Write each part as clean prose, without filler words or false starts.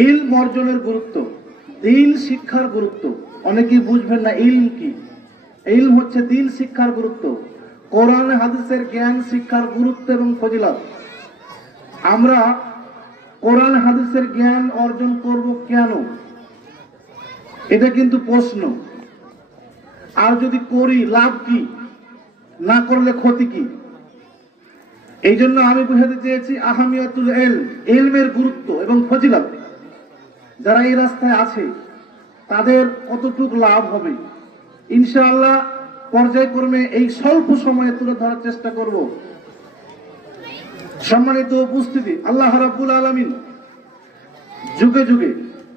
ইলম অর্জনের গুরুত্ব, দিন শিক্ষার গুরুত্ব। অনেকেই বুঝবেন না ইলম কি। ইলম হচ্ছে দিন শিক্ষার গুরুত্ব, কোরআন হাদিসের জ্ঞান শিক্ষার গুরুত্ব এবং ফজিলত। আমরা কোরআন হাদিসের জ্ঞান অর্জন করব কেন, এটা কিন্তু প্রশ্ন। আর যদি করি লাভ কি, না করলে ক্ষতি কি? এই জন্য আমি বুঝাতে চেয়েছি আহামিয়াতুল ইলম, ইলমের গুরুত্ব এবং ফজিলত। যারা এই রাস্তায় আছে তাদের কতটুকু লাভ হবে ইনশাআল্লাহ পর্যায়ক্রমে এই স্বল্প সময়ে তুলে ধরার চেষ্টা করব। সম্মানিত উপস্থিতি, আল্লাহ রাব্বুল আলামিন যুগে যুগে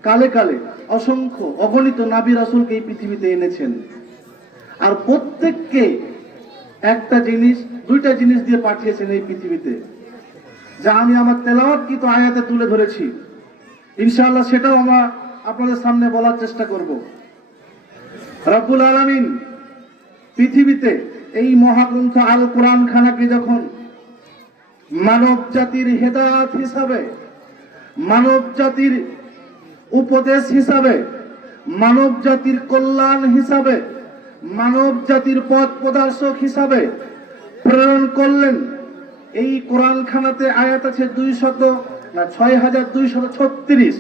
কালে কালে অসংখ্য অগণিত নবী রাসূলকে এই পৃথিবীতে এনেছেন। আর প্রত্যেককে একটা জিনিস, দুইটা জিনিস দিয়ে পাঠিয়েছেন এই পৃথিবীতে, যা আমি আমার তেলাওয়াতকৃত আয়াতে তুলে ধরেছি। ইনশাআল্লাহ সেটাও আমরা আপনাদের সামনে বলার চেষ্টা করব। রব্বুল আলামিন পৃথিবীতে এই মহাগ্রন্থ আল কোরআন খানাকে যখন মানব জাতির হেদায়েত হিসাবে, মানব জাতির উপদেশ হিসাবে, মানব জাতির কল্যাণ হিসাবে, মানব জাতির পথ প্রদর্শক হিসাবে প্রেরণ করলেন, এই কোরআন খানাতে আয়াত আছে 6236,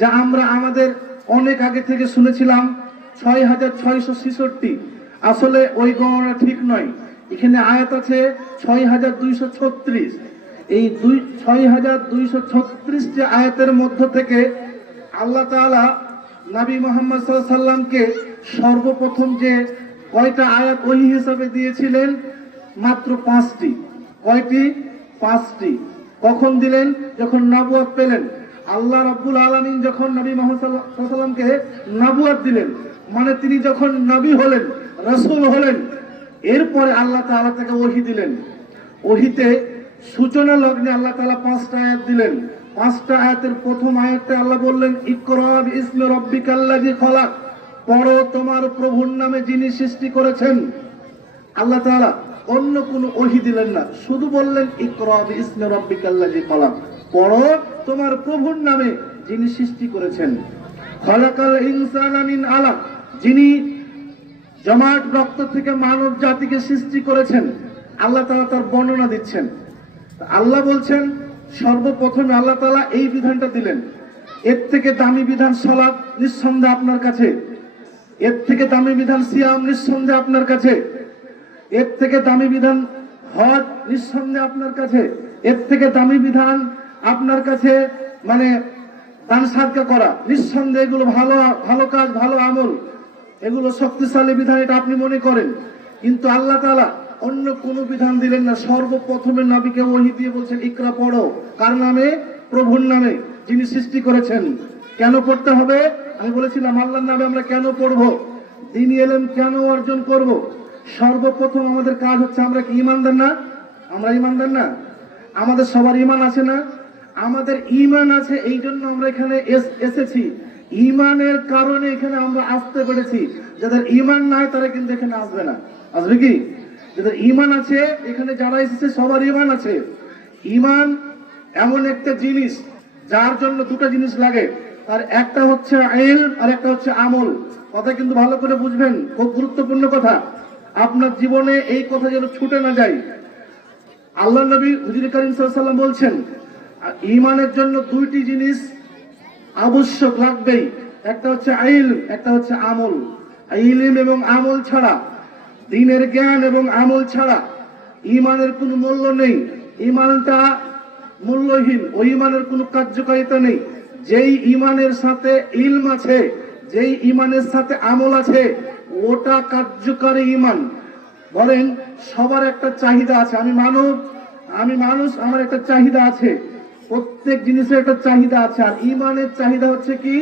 যা আমরা আমাদের অনেক আগে থেকে শুনেছিলাম 6666। আসলে ওই গণনা ঠিক নয়, এখানে আয়াত আছে 6236। এই 6236টি আয়াতের মধ্য থেকে আল্লাহ তাআলা নবী মুহাম্মদ সাল্লাল্লাহু আলাইহি সাল্লামকে সর্বপ্রথম যে কয়টা আয়াত ওহী হিসাবে দিয়েছিলেন, মাত্র 5টি। কয়টি? 5টি। কখন দিলেন? যখন নবুয়ত পেলেন। আল্লাহ রাব্বুল আলামিন যখন নবী মুহাম্মদ সাল্লাল্লাহু আলাইহি সাল্লামকে নবুয়ত দিলেন, মানে তিনি যখন নবী হলেন, রাসূল হলেন, এরপরে আল্লাহ তাআলা তাকে ওহী দিলেন। ওহীতে সূচনা লগ্নে আল্লাহ তাআলা 5টা আয়াত দিলেন। 5টা আয়াতের প্রথম আয়াতে আল্লাহ বললেন, ইকরা বিইসমি রাব্বিকাল্লাযী খলাক, পড়ো তোমার প্রভুর নামে যিনি সৃষ্টি করেছেন। আল্লাহ তাআলা অন্য কোনো ওহী দিলেন না, শুধু বললেন ইকরা বিইসমি রাব্বিকাল্লাযী খলাক, পড়ো তোমার প্রভুর নামে যিনি সৃষ্টি করেছেন। খলাকাল ইনসানা মিন আলাক, যিনি জমাট রক্ত থেকে মানব জাতিকে সৃষ্টি করেছেন। আল্লাহ তাআলা তার বর্ণনা দিচ্ছেন। আল্লাহ বলছেন সর্বপ্রথমে আল্লাহ তাআলা এই বিধানটা দিলেন। এর থেকে দামি বিধান সালাত নিঃসন্দেহে আপনার কাছে, এর থেকে দামি বিধান সিয়াম নিঃসন্দেহে আপনার কাছে, এর থেকে দামি বিধান হজ নিঃসন্দেহে আপনার কাছে, এর থেকে দামি বিধান আপনার কাছে মানে দান সাদকা করা নিঃসন্দেহে। এগুলো ভালো ভালো কাজ, ভালো আমল, এগুলো শক্তিশালী বিধান, এটা আপনি মনে করেন। কিন্তু আল্লাহ তাআলা অন্য কোনো বিধান দিলেন না। সর্বপ্রথমে নবীকে ওহী দিয়ে বলছেন ইকরা, পড়ো। কার নামে? প্রভুর নামে যিনি সৃষ্টি করেছেন। কেন পড়তে হবে? আমি বলেছিলাম আল্লাহর নামে আমরা কেন পড়বো, দ্বীনি ইলম কেন অর্জন করব। সর্বপ্রথম আমাদের কাজ হচ্ছে, আমরা কি ঈমানদার না? আমরা ঈমানদার না? আমাদের সবার ঈমান আছে না? আমাদের ঈমান আছে, এই জন্য আমরা এখানে এসেছি। ঈমানের কারণে এখানে আমরা আসতে পেরেছি। যাদের ঈমান নাই তারা কিন্তু এখানে আসবে না। আসবে কি? যাদের ঈমান আছে, এখানে যারা এসেছে সবার ঈমান আছে। ঈমান এমন একটা জিনিস যার জন্য দুটো জিনিস লাগে, তার একটা হচ্ছে ইলম আর একটা হচ্ছে আমল। কথা কিন্তু ভালো করে বুঝবেন, খুব গুরুত্বপূর্ণ কথা। আপনার জীবনে এই কথা যেন ছুটে না যায়। আল্লাহ নবী হুজুর কারীম সাল্লাল্লাহু আলাইহি ওয়াসাল্লাম বলছেন ঈমানের জন্য দুইটি জিনিস আবশ্যক লাগবেই, একটা হচ্ছে ইলম, একটা হচ্ছে আমল। ইলম এবং আমল ছাড়া, দ্বীনের জ্ঞান এবং আমল ছাড়া ঈমানের কোনো মূল্য নেই। ঈমানটা মূল্যহীন, ওই ঈমানের কোনো কার্যকারিতা নেই। যেই ঈমানের সাথে ইলম আছে, যেই ঈমানের সাথে আমল আছে, ওটা কার্যকারী ঈমান। বলেন সবার একটা চাহিদা আছে। আমি মানুষ, আমার একটা চাহিদা আছে। প্রত্যেক জিনিসের একটা চাহিদা আছে। আর ঈমানের চাহিদা হচ্ছে কি?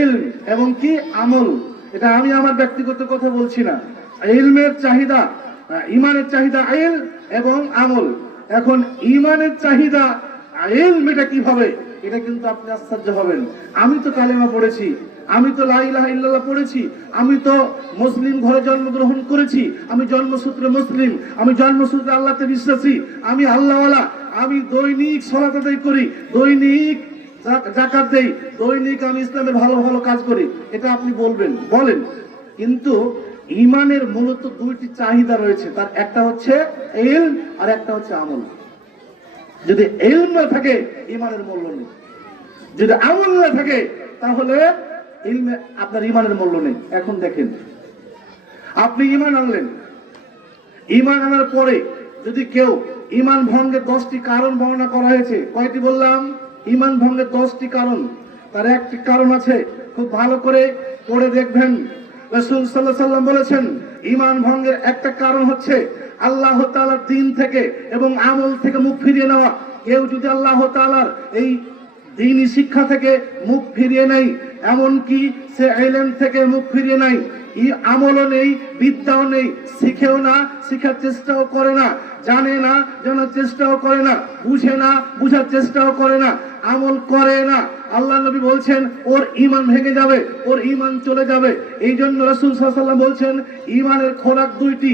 ইলম এবং কি? আমল। এটা আমি আমার ব্যক্তিগত কথা বলছি না। ইলমের চাহিদা, ঈমানের চাহিদা ইলম এবং আমল। এখন ঈমানের চাহিদা ইলম, এটা কিভাবে? এটা কিন্তু আপনি আশ্চর্য হবেন। আমি তো কালেমা পড়েছি, আমি তো লা ইলাহা ইল্লাল্লাহ পড়েছি, আমি তো মুসলিম ঘরে জন্মগ্রহণ করেছি, আমি জন্মসূত্রে মুসলিম, আমি জন্মসূত্রে আল্লাহতে বিশ্বাসী, আমি আল্লাহওয়ালা, আমি দৈনিক সালাত আদায় করি, দৈনিক জাকাত দেই, দৈনিক আমি ইসলামের ভালো ভালো কাজ করি, এটা আপনি বলেন, কিন্তু ইমানের মূলত দুইটি চাহিদা রয়েছে। তার একটা হচ্ছে ইলম আর একটা হচ্ছে আমল। যদি ইলম না থাকে ইমানের মূল্য নেই, যদি আমল না থাকে তাহলে ইলমে আপনার ইমানের মূল্য নেই। এখন দেখেন, আপনি ইমান আনলেন, ইমান আনার পরে যদি কেউ ইমান ভঙ্গের 10টি কারণ বর্ণনা করা হয়েছে, কয়টি বললাম? ইমান ভঙ্গের 10টি কারণ। তার একটি কারণ আছে, খুব ভালো করে পড়ে দেখবেন। রাসূল সাল্লাল্লাহু আলাইহি ওয়াসাল্লাম বলেছেন ইমান ভঙ্গের একটা কারণ হচ্ছে আল্লাহ তাআলার দ্বীন থেকে এবং আমল থেকে মুখ ফিরিয়ে নেওয়া। কেউ যদি আল্লাহ তাআলার এই দ্বীনি শিক্ষা থেকে মুখ ফিরিয়ে নেয়, এমনকি সে ইলম থেকে মুখ ফিরিয়ে নেয়, আমলও নেই, বিদ্যাও নেই, শিখেও না, শিখার চেষ্টাও করে না, জানে না, জানার চেষ্টাও করে না, বুঝে না, বুঝার চেষ্টাও করে না, আমল করে না, আল্লাহ নবী বলছেন ওর ঈমান ভেঙে যাবে, ওর ঈমান চলে যাবে। এই জন্য রাসূল সাল্লাল্লাহু আলাইহি ওয়াসাল্লাম বলছেন ঈমানের খোরাক দুইটি,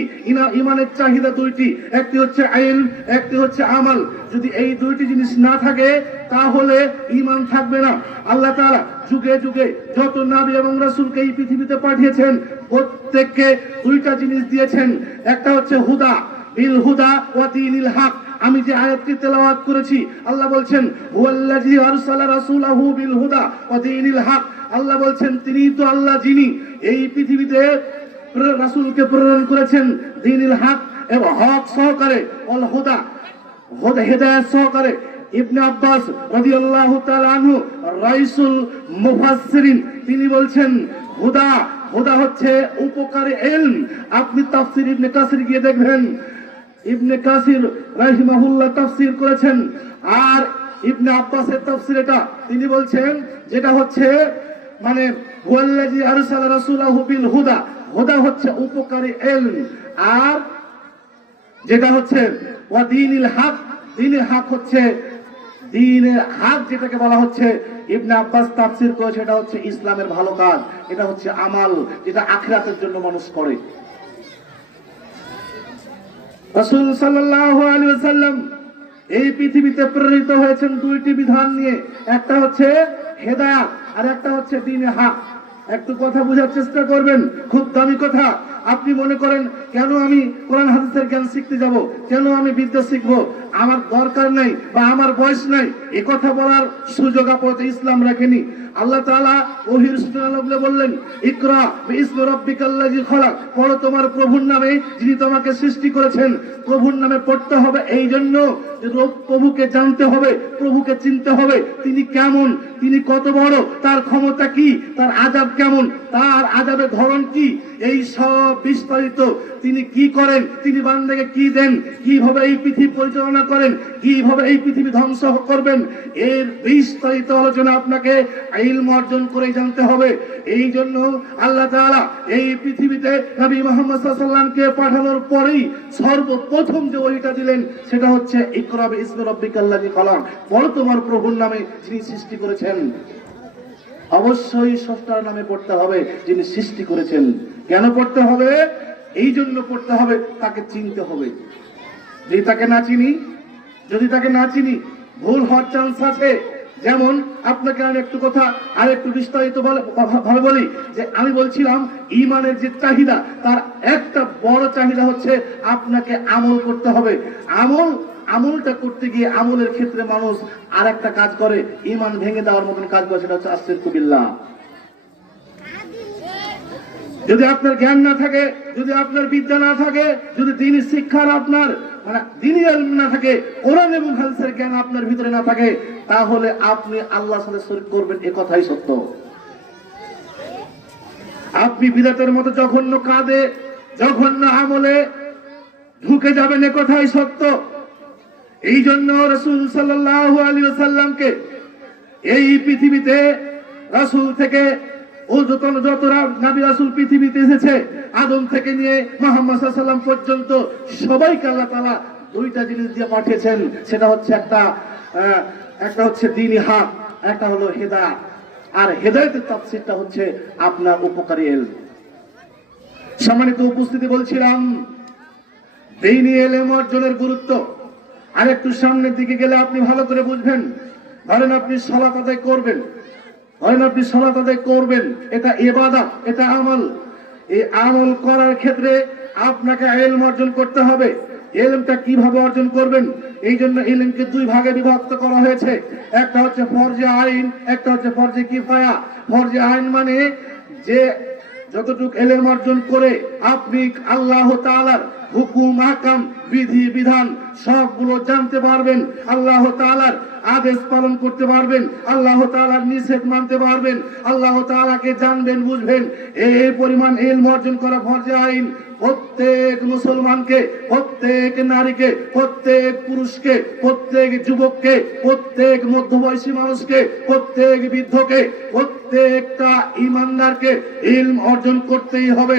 ঈমানের চাহিদা দুইটি, একটি হচ্ছে ইলম, একটি হচ্ছে আমল। যদি এই দুইটি জিনিস না থাকে তাহলে ঈমান থাকবে না। আল্লাহ তাআলা যুগে যুগে যত নবী এবং রাসূলকে এই পৃথিবীতে পাঠিয়েছেন প্রত্যেককে দুইটা জিনিস দিয়েছেন। একটা হচ্ছে হুদা, বিল হুদা ওয়া দীনিল হক। আমি যে আয়াতটি তেলাওয়াত করেছি, আল্লাহ বলছেন হুয়াল্লাযী আরসালা রাসূলাহু বিল হুদা ওয়া দীনিল হক। আল্লাহ বলছেন তিনিই তো আল্লাহ যিনি এই পৃথিবীতে রাসূলকে প্রেরণ করেছেন দীনিল হক এবং হক সহকারে, ওয়াল হুদা, হেদায়েত সহকারে। ইবনে আব্বাস রাদিয়াল্লাহু তাআলা আনহু রাইসুল মুফাসসিরিন, তিনি বলছেন হুদা, হুদা হচ্ছে উপকারী ইলম। আপনি তাফসীর ইবনে কাসির গিয়ে দেখবেন, ইবনে কাসির রাহিমাহুল্লাহ তাফসীর করেছেন, আর ইবনে আব্বাসের তাফসীর এটা, তিনি বলছেন যেটা হচ্ছে মানে ওয়াল্লাযী আরসালা রাসূলাহু বিল হুদা, হুদা হচ্ছে উপকারী ইলম, আর যেটা হচ্ছে ওয়া দীনিল হক, দীনিল হক হচ্ছে দীনের হক, যেটাকে বলা হচ্ছে ইবনে আব্বাস তাফসীর করে, সেটা হচ্ছে ইসলামের ভালো কাজ, এটা হচ্ছে আমাল, যেটা আখিরাতের জন্য মানুষ করে। রাসূল সাল্লাল্লাহু আলাইহি ওয়াসাল্লাম এই পৃথিবীতে প্রেরিত হয়েছেন দুইটি বিধান নিয়ে, একটা হচ্ছে হেদায়েত আর একটা হচ্ছে দ্বীনে হক। একটু কথা বোঝার চেষ্টা করবেন, খুব দামি কথা। আপনি মনে করেন কেন আমি কোরআন হাদিসের জ্ঞান শিখতে যাব, কেন আমি বিদ্যা শিখবো, আমার দরকার নাই বা আমার বয়স নাই, এ কথা বলার সুযোগ আপাতত ইসলাম রাখেনি। আল্লাহ তাআলা ওহীর সূচনা লগ্নে বললেন ইকরা বিইসমি রাব্বিকাল্লাযী খলাক, পড়ো তোমার প্রভুর নামে যিনি তোমাকে সৃষ্টি করেছেন। প্রভুর নামে পড়তে হবে এই জন্য যে প্রভুকে জানতে হবে, প্রভুকে চিনতে হবে, তিনি কেমন, তিনি কত বড়, তার ক্ষমতা কি, তার আযাব কেমন, তার আযাবের ধরন কি, এই সব বিস্তারিত, তিনি কি করেন, তিনি বান্দাকে কি দেন, কিভাবে এই পৃথিবী পরিচালনা করেন, কিভাবে এই পৃথিবী ধ্বংস করবেন, এর বিস্তারিত আলোচনা আপনাকে ইলম অর্জন করে জানতে হবে। এই জন্য আল্লাহ তাআলা এই পৃথিবীতে নবী মুহাম্মদ সাল্লাল্লাহু আলাইহি ওয়াসাল্লামকে পাঠানোর পরেই সর্বপ্রথম যে ওহীটা দিলেন সেটা হচ্ছে ইকরা বিইসমি রাব্বিকাল্লাযী খলাক, পড়ো তোমার প্রভুর নামে যিনি সৃষ্টি করেছেন। অবশ্যই স্রষ্টার নামে পড়তে হবে যিনি সৃষ্টি করেছেন। কেন পড়তে হবে? এই জন্য পড়তে হবে তাকে চিনতে হবে। যদি তাকে না চিনি ভুল হওয়ার চান্স আছে। যেমন আপনাকে আমি একটু কথা আর একটু বিস্তারিত ভাবে বলি, যে আমি বলছিলাম ঈমানের যে চাহিদা, তার একটা বড় চাহিদা হচ্ছে আপনাকে আমল করতে হবে। আমলটা করতে গিয়ে আমলের ক্ষেত্রে মানুষ আর একটা কাজ করে, ঈমান ভেঙে দেওয়ার মতন কাজ করে, সেটা হচ্ছে আশরিকু বিল্লাহ। যদি আপনার জ্ঞান না থাকে, যদি আপনার বিদ্যা না থাকে, যদি দ্বীনি শিক্ষার আপনার দ্বীনি ইলম না থাকে, কোরআন এবং হাদিসের জ্ঞান আপনার ভিতরে না থাকে, তাহলে আপনি আল্লাহর সাথে শরীক করবেন, এ কথাই সত্য। আপনি বিদআতের মতো জঘন্য কাজে, জঘন্য আমলে ঢুকে যাবেন, এ কথাই সত্য। এই জন্য রাসূল সাল্লাল্লাহু আলাইহি ওয়াসাল্লামকে এই পৃথিবীতে রাসূল থেকে যত নবী রাসূল পৃথিবীতে এসেছে, আদম থেকে নিয়ে মুহাম্মদ সাল্লাল্লাহু আলাইহি ওয়াসাল্লাম পর্যন্ত সবাইকে আল্লাহ তাআলা দুইটা জিনিস দিয়ে পাঠিয়েছেন। সেটা হচ্ছে একটা হচ্ছে দ্বীনি হক, একটা হলো হেদায়েত। আর হেদায়েতের তাফসীরটা হচ্ছে আপনার উপকারী ইলম। সম্মানিত উপস্থিতি, বলছিলাম দ্বীনি ইলম অর্জনের গুরুত্ব। আর একটু সামনের দিকে গেলে আপনি ভালো করে বুঝবেন। ধরেন আপনি সালাত আদায় করবেন, ধরেন আপনি সালাত আদায় করবেন, এটা ইবাদত, এটা আমল। এই আমল করার ক্ষেত্রে আপনাকে ইলম অর্জন করতে হবে। ইলমটা কিভাবে অর্জন করবেন? এই জন্য ইলমকে দুই ভাগে বিভক্ত করা হয়েছে। একটা হচ্ছে ফরজে আইন, একটা হচ্ছে ফরজে কিফায়া। ফরজে আইন মানে যে যতটুকু ইলম অর্জন করে আপনি আল্লাহ তাআলার হুকুম, আহকাম, বিধি বিধান সবগুলো জানতে পারবেন, আল্লাহ তাআলার আদেশ পালন করতে পারবেন, আল্লাহ তাআলার নিষেধ মানতে পারবেন, আল্লাহ তাআলাকে জানবেন, বুঝবেন, এই পরিমাণ ইলম অর্জন করা ফরজে আইন। প্রত্যেক মুসলমানকে, প্রত্যেক নারীকে, প্রত্যেক পুরুষকে, প্রত্যেক যুবককে, প্রত্যেক মধ্যবয়সী মানুষকে, প্রত্যেক বৃদ্ধকে, প্রত্যেকটা ইমানদারকে ইলম অর্জন করতেই হবে।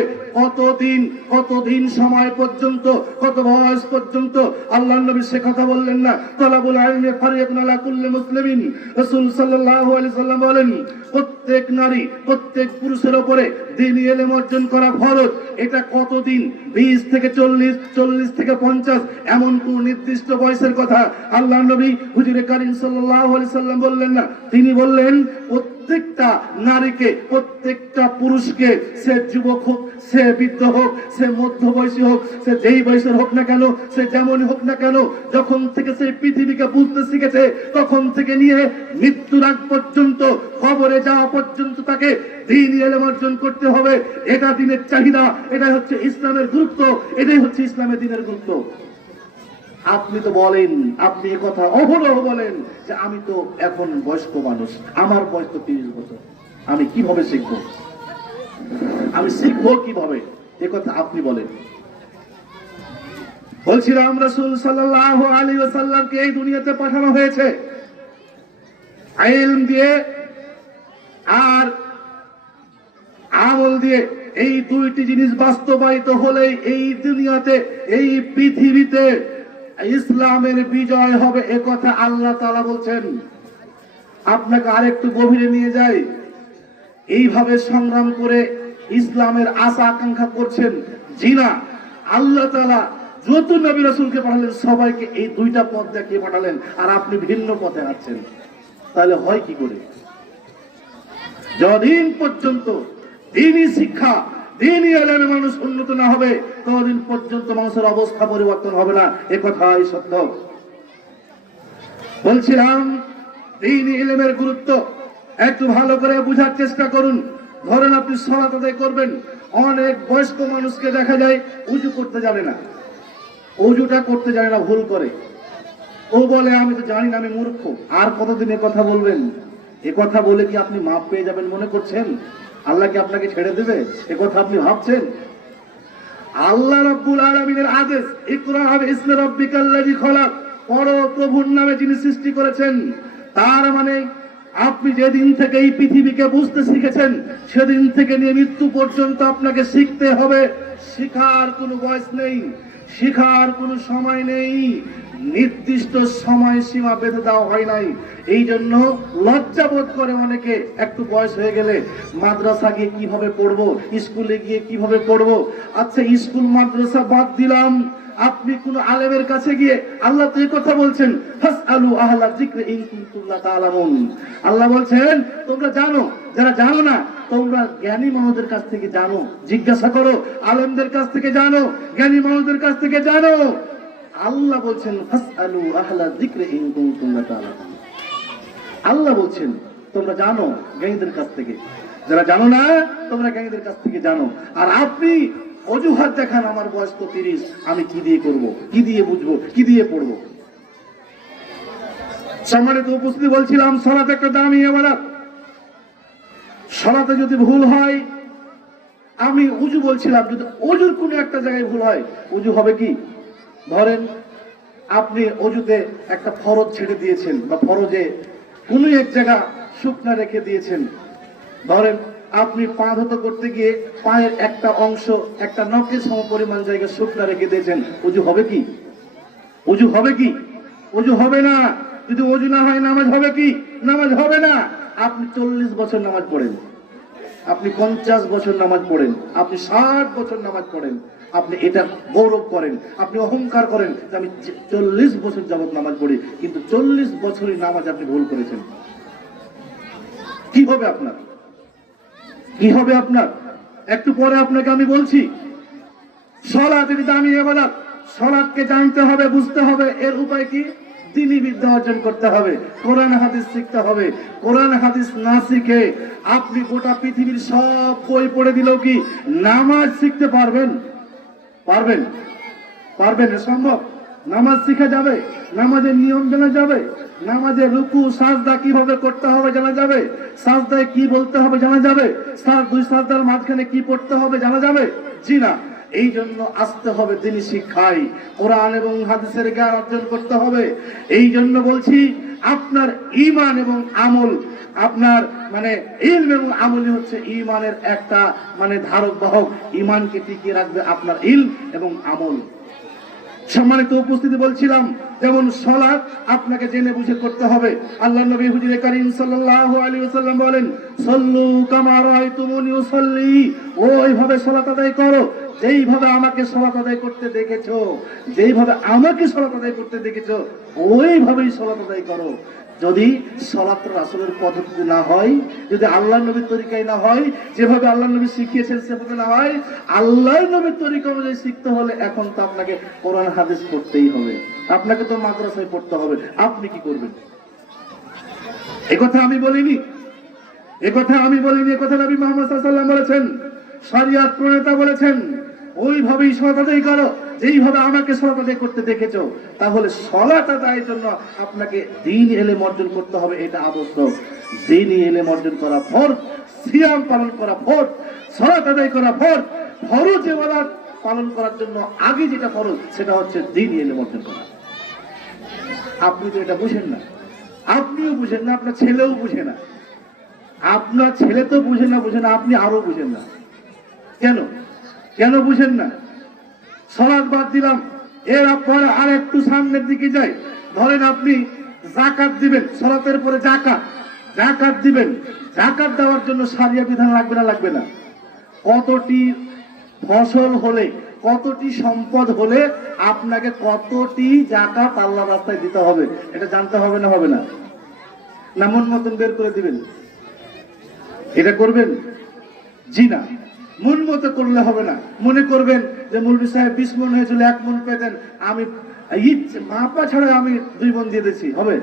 কতদিন সময় পর্যন্ত, কত বয়স পর্যন্ত? আল্লাহর নবী সে কথা বললেন না? তালাবুল ইলমি ফারিয়াতুন আলা কুল্লি মুসলিমিন। রাসূল সাল্লাল্লাহু আলাইহি সাল্লাম বলেন, প্রত্যেক নারী, প্রত্যেক পুরুষের উপরে দ্বীনি ইলম অর্জন করা ফরজ। এটা কতদিন? 20 থেকে 40, 40 থেকে 50, এমন কোন নির্দিষ্ট বয়সের কথা আল্লাহর নবী হুজুরে কারীম সাল্লাল্লাহু আলাইহি সাল্লাম বললেন না। তিনি বললেন প্রত্যেকটা নারীকে, প্রত্যেকটা পুরুষকে, সে যুবক হোক, সে বৃদ্ধ হোক, সে মধ্যবয়সী হোক, সে যেই বয়সের হোক না কেন, সে যেমনই হোক না কেন, যখন থেকে সে পৃথিবীকে বুঝতে শিখেছে তখন থেকে নিয়ে মৃত্যুর আগ পর্যন্ত, কবরে যাওয়া পর্যন্ত তাকে দ্বীনি ইলম অর্জন করতে হবে। এটা দ্বীনের চাহিদা, এটাই হচ্ছে ইসলামের গুরুত্ব, এটাই হচ্ছে ইসলামের দ্বীনের গুরুত্ব। আপনি তো বলেন, আপনি এ কথা অহরহ বলেন যে আমি তো এখন বয়স্ক মানুষ, আমার বয়স তো 30 বছর, আমি কিভাবে শিখবো, আমি শিখবো কিভাবে? এ কথা আপনি বলেন। বলছিলাম রাসূল সাল্লাল্লাহু আলাইহি ওয়াসাল্লামকে এই দুনিয়াতে পাঠানো হয়েছে ইলম দিয়ে আর আমল দিয়ে। এই দুইটি জিনিস বাস্তবায়িত হলেই এই দুনিয়াতে, এই পৃথিবীতে ইসলামের বিজয় হবে, এ কথা আল্লাহ তাআলা বলছেন। আপনাকে আরেকটু গভীরে নিয়ে যাই। এইভাবে সংগ্রাম করে ইসলামের আশা আকাঙ্ক্ষা করছেন জি না, আল্লাহ তাআলা যত নবী রাসূলকে পাঠালেন সবাইকে এই দুইটা পথ দেখিয়ে পাঠালেন, আর আপনি ভিন্ন পথে আছেন। তাহলে হয় কি করে? যতদিন পর্যন্ত দ্বীনি শিক্ষা, দ্বীনি ইলমে মানুষ উন্নত না হবে, ততদিন পর্যন্ত মানুষের অবস্থা পরিবর্তন হবে না, এ কথাই সত্য। বলছিলাম দ্বীনি ইলমের গুরুত্ব একটু ভালো করে বোঝার চেষ্টা করুন। ধরেন আপনি সালাত আদায় করবেন, অনেক বয়স্ক মানুষকে দেখা যায় উযু করতে জানে না, উযুটা করতে জানে না, ভুল করে। ও বলে আমি তো জানি না, আমি মূর্খ। আর কতদিন এ কথা বলবেন? এ কথা বলে কি আপনি মাপ পেয়ে যাবেন মনে করছেন? আল্লাহ কি আপনাকে ছেড়ে দেবে? এ কথা আপনি ভাবছেন? আল্লাহ রাব্বুল আলামিনের আদেশ, ইকরা বিসমি রাব্বিকাল্লাযী খলাক, পড়ো প্রভুর নামে যিনি সৃষ্টি করেছেন। তার মানে আপনি যেদিন থেকে এই পৃথিবীকে বুঝতে শিখেছেন সেদিন থেকে নিয়ে মৃত্যু পর্যন্ত আপনাকে শিখতে হবে। শিখার কোনো বয়স নেই, শিখার কোনো সময় নেই, নির্দিষ্ট সময় সীমা বেঁধে দেওয়া হয় নাই। এই জন্য লজ্জাবোধ করে অনেকে একটু বয়স হয়ে গেলে, মাদ্রাসা গিয়ে কিভাবে পড়বো, স্কুলে গিয়ে কিভাবে পড়বো। আচ্ছা স্কুল মাদ্রাসা বাদ দিলাম, আপনি কোন আলেমের কাছে গিয়ে, আল্লাহ তো এই কথা বলছেন ফাসআলু আহলা যিকরি ইন কুনতুম লা তা'লামুন। আল্লাহ বলছেন তোমরা জানো, যারা জানো না তোমরা জ্ঞানী মানুষদের কাছ থেকে জানো, জিজ্ঞাসা করো, আলেমদের কাছ থেকে জানো, জ্ঞানী মানুষদের কাছ থেকে জানো। আল্লাহ বলছেন ফাসআলু আহলা যিকরি ইন কুনতুম লা তা'লামুন। আল্লাহ বলছেন তোমরা জানো জ্ঞানীদের কাছ থেকে, যারা জানো না তোমরা জ্ঞানীদের কাছ থেকে জানো। আর আপনি অজুহাত দেখান, আমার বয়স তো 30, আমি কি দিয়ে করব, কি দিয়ে বুঝবো, কি দিয়ে পড়বো। সম্মানিত উপস্থিতি, বলছিলাম সালাত একটা দামি ইবাদত। সালাতে যদি ভুল হয়, আমি উযু বলছিলাম, যদি অজুর কোনো একটা জায়গায় ভুল হয়, উযু হবে কি? ধরেন আপনি অজুতে একটা ফরজ ছেড়ে দিয়েছেন, বা ফরজে কোনো এক জায়গা শুকনা রেখে দিয়েছেন। ধরেন আপনি পা ধুতো করতে গিয়ে পায়ের একটা অংশ, একটা নখের সম পরিমাণ জায়গা শুকনা রেখে দিয়েছেন, উযু হবে কি? উযু হবে কি? উযু হবে না। যদি উযু না হয় নামাজ হবে কি? নামাজ হবে না। আপনি 40 বছর নামাজ পড়েন, আপনি 50 বছর নামাজ পড়েন, আপনি 60 বছর নামাজ পড়েন, আপনি এটা গৌরব করেন, আপনি অহংকার করেন যে আমি 40 বছর যাবত নামাজ পড়ি, কিন্তু 40 বছরই নামাজ আপনি ভুল করেছেন। কি হবে আপনার? কি হবে আপনার? একটু পরে আপনাকে আমি বলছি, সালাত এর দামি ইবাদত, সালাতকে জানতে হবে, বুঝতে হবে। এর উপায় কি? দ্বীনি বিদ্যা অর্জন করতে হবে, কোরআন হাদিস শিখতে হবে। কোরআন হাদিস না শিখে আপনি গোটা পৃথিবীর সব বই পড়ে দিলেও কি নামাজ শিখতে পারবেন? পারবেন? পারবেন? সম্ভব? নামাজ শিখা যাবে, নামাজের নিয়ম জানা যাবে, নামাজের রুকু সাজদা কিভাবে করতে হবে জানা যাবে, সাজদায় কি বলতে হবে জানা যাবে, দুই সাজদার মাঝখানে কি পড়তে হবে জানা যাবে? জি না। এই জন্য আসতে হবে দ্বীনি শিক্ষায়, কোরআন এবং হাদিসের জ্ঞান অর্জন করতে হবে। এই জন্য বলছি, আপনার ঈমান এবং আমল, আপনার মানে ইলম এবং আমলই হচ্ছে ঈমানের একটা মানে ধারক বাহক। ঈমানকে টিকিয়ে রাখবে আপনার ইলম এবং আমল। সম্মানিত উপস্থিতি, বলছিলাম যেমন সালাত আপনাকে জেনে বুঝে করতে হবে। আল্লাহর নবী হুজুরে কারীম সাল্লাল্লাহু আলাইহি ওয়াসাল্লাম বলেন, সল্লু কামা রাআইতুমুনি উসাল্লি, ওইভাবে সালাত আদায় করো যেইভাবে আমাকে সালাত আদায় করতে দেখেছো, যেইভাবে আমাকে সালাত আদায় করতে দেখেছো ওইভাবেই সালাত আদায় করো। যদি সালাত রাসূলের পদ্ধতি না হয়, যদি আল্লাহর নবীর তরিকায় না হয়, যেভাবে আল্লাহর নবী শিখিয়েছেন সেভাবে না হয়, আল্লাহর নবীর তরিকা অনুযায়ী শিখতে হলে এখন তো আপনাকে কোরআন হাদিস পড়তেই হবে, আপনাকে তো মাদ্রাসায় পড়তে হবে। আপনি কি করবেন? একথা আমি বলিনি, একথা আমি বলিনি, একথা নবী মুহাম্মদ সাল্লাল্লাহু আলাইহি ওয়াসাল্লাম বলেছেন, শরিয়ত প্রণেতা বলেছেন ওইভাবেই সালাত আদায় করো যেইভাবে আমাকে সালাত আদায় করতে দেখেছো। তাহলে সালাত আদায়ের জন্য আপনাকে দ্বীন ইলম অর্জন করতে হবে, এটা আবশ্যক। দ্বীনি ইলম অর্জন করা ফরজ, সিয়াম পালন করা ফরজ, সালাত আদায় করা ফরজ। ফরজ ইবাদত পালন করার জন্য আগে যেটা ফরজ সেটা হচ্ছে দ্বীনি ইলম অর্জন করা। আপনি তো এটা বুঝেন না, আপনিও বুঝেন না, আপনার ছেলেও বুঝে না। আপনার ছেলে তো বুঝে না, আপনি আরো বুঝেন না। কেন? কেন বুঝেন না? সালাত বাদ দিলাম, এরপর আর একটু সামনের দিকে যাই। ধরেন আপনি যাকাত দিবেন, সালাতের পরে যাকাত দিবেন। যাকাত দেওয়ার জন্য শরিয়া বিধান লাগবে না? লাগবে না? কতটি ফসল হলে, কতটি সম্পদ হলে আপনাকে কতটি যাকাত আল্লাহর রাস্তায় দিতে হবে এটা জানতে হবে না? হবে না? না মন মতন বের করে দিবেন? এটা করবেন? জি না, মন মতো করলে হবে না। মনে করবেন যে মৌলভী সাহেব 20 মন হয়েছিল, 1 মন পেতেন, আমি মাপা ছাড়া আমি 2 মন দিয়ে দিয়েছি, হবে?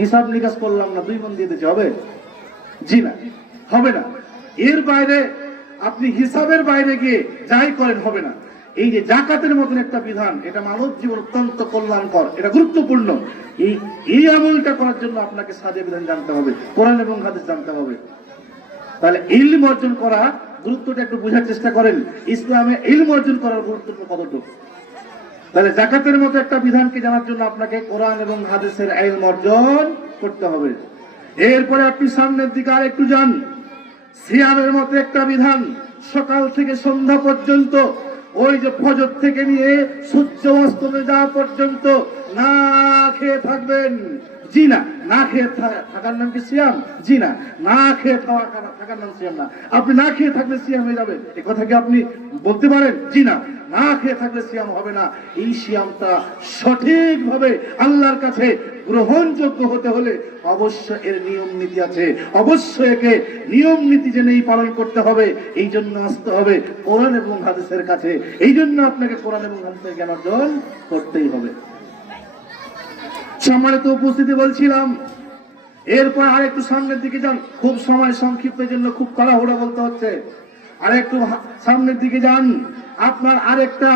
হিসাব নিকাশ করলাম না, 2 মন দিয়ে দিয়েছি, হবে? জি না, হবে না। এর বাইরে আপনি হিসাবের বাইরে গিয়ে যাই করেন হবে না। এই যে যাকাতের মতন একটা বিধান, এটা মানব জীবন অত্যন্ত কল্যাণকর, এটা গুরুত্বপূর্ণ। এই আমলটা করার জন্য আপনাকে শরিয়া বিধান জানতে হবে, কোরআন এবং হাদিস জানতে হবে। তাহলে ইলম অর্জন করা গুরুত্বটা একটু বোঝার চেষ্টা করেন। ইসলামে ইলম অর্জন করার গুরুত্ব কতটুকু। তাহলে যাকাতের মতো একটা বিধানকে জানার জন্য আপনাকে কোরআন এবং হাদিসের ইলম অর্জন করতে হবে। এরপরে আপনি সামনের দিকে আর একটু যান, সিয়ামের মতো একটা বিধান, সকাল থেকে সন্ধ্যা পর্যন্ত, ওই যে ফজর থেকে নিয়ে সূর্য অস্তমে যাওয়া পর্যন্ত না খেয়ে থাকবেন। জি না, না খেয়ে থাকার নাম কি সিয়াম? জি না, না খেয়ে থাকার নাম সিয়াম না। আপনি না খেয়ে থাকলে সিয়াম হয়ে যাবে, এ কথা কি আপনি বলতে পারেন? জি না, না খেয়ে থাকলে সিয়াম হবে না। এই সিয়ামটা সঠিকভাবে আল্লাহর কাছে গ্রহণযোগ্য হতে হলে অবশ্য এর নিয়ম নীতি আছে, অবশ্যই একে নিয়ম নীতি জেনেই পালন করতে হবে। এই জন্য আসতে হবে কোরআন এবং হাদিসের কাছে। এই জন্য আপনাকে কোরআন এবং হাদিসের জ্ঞান অর্জন করতেই হবে। সম্মানিত উপস্থিতি, বলছিলাম এরপর আর একটু সামনের দিকে যান। খুব সময় সংক্ষিপ্তের জন্য খুব তাড়াহুড়ো বলতে হচ্ছে। আর একটু সামনের দিকে যান, আপনার আরেকটা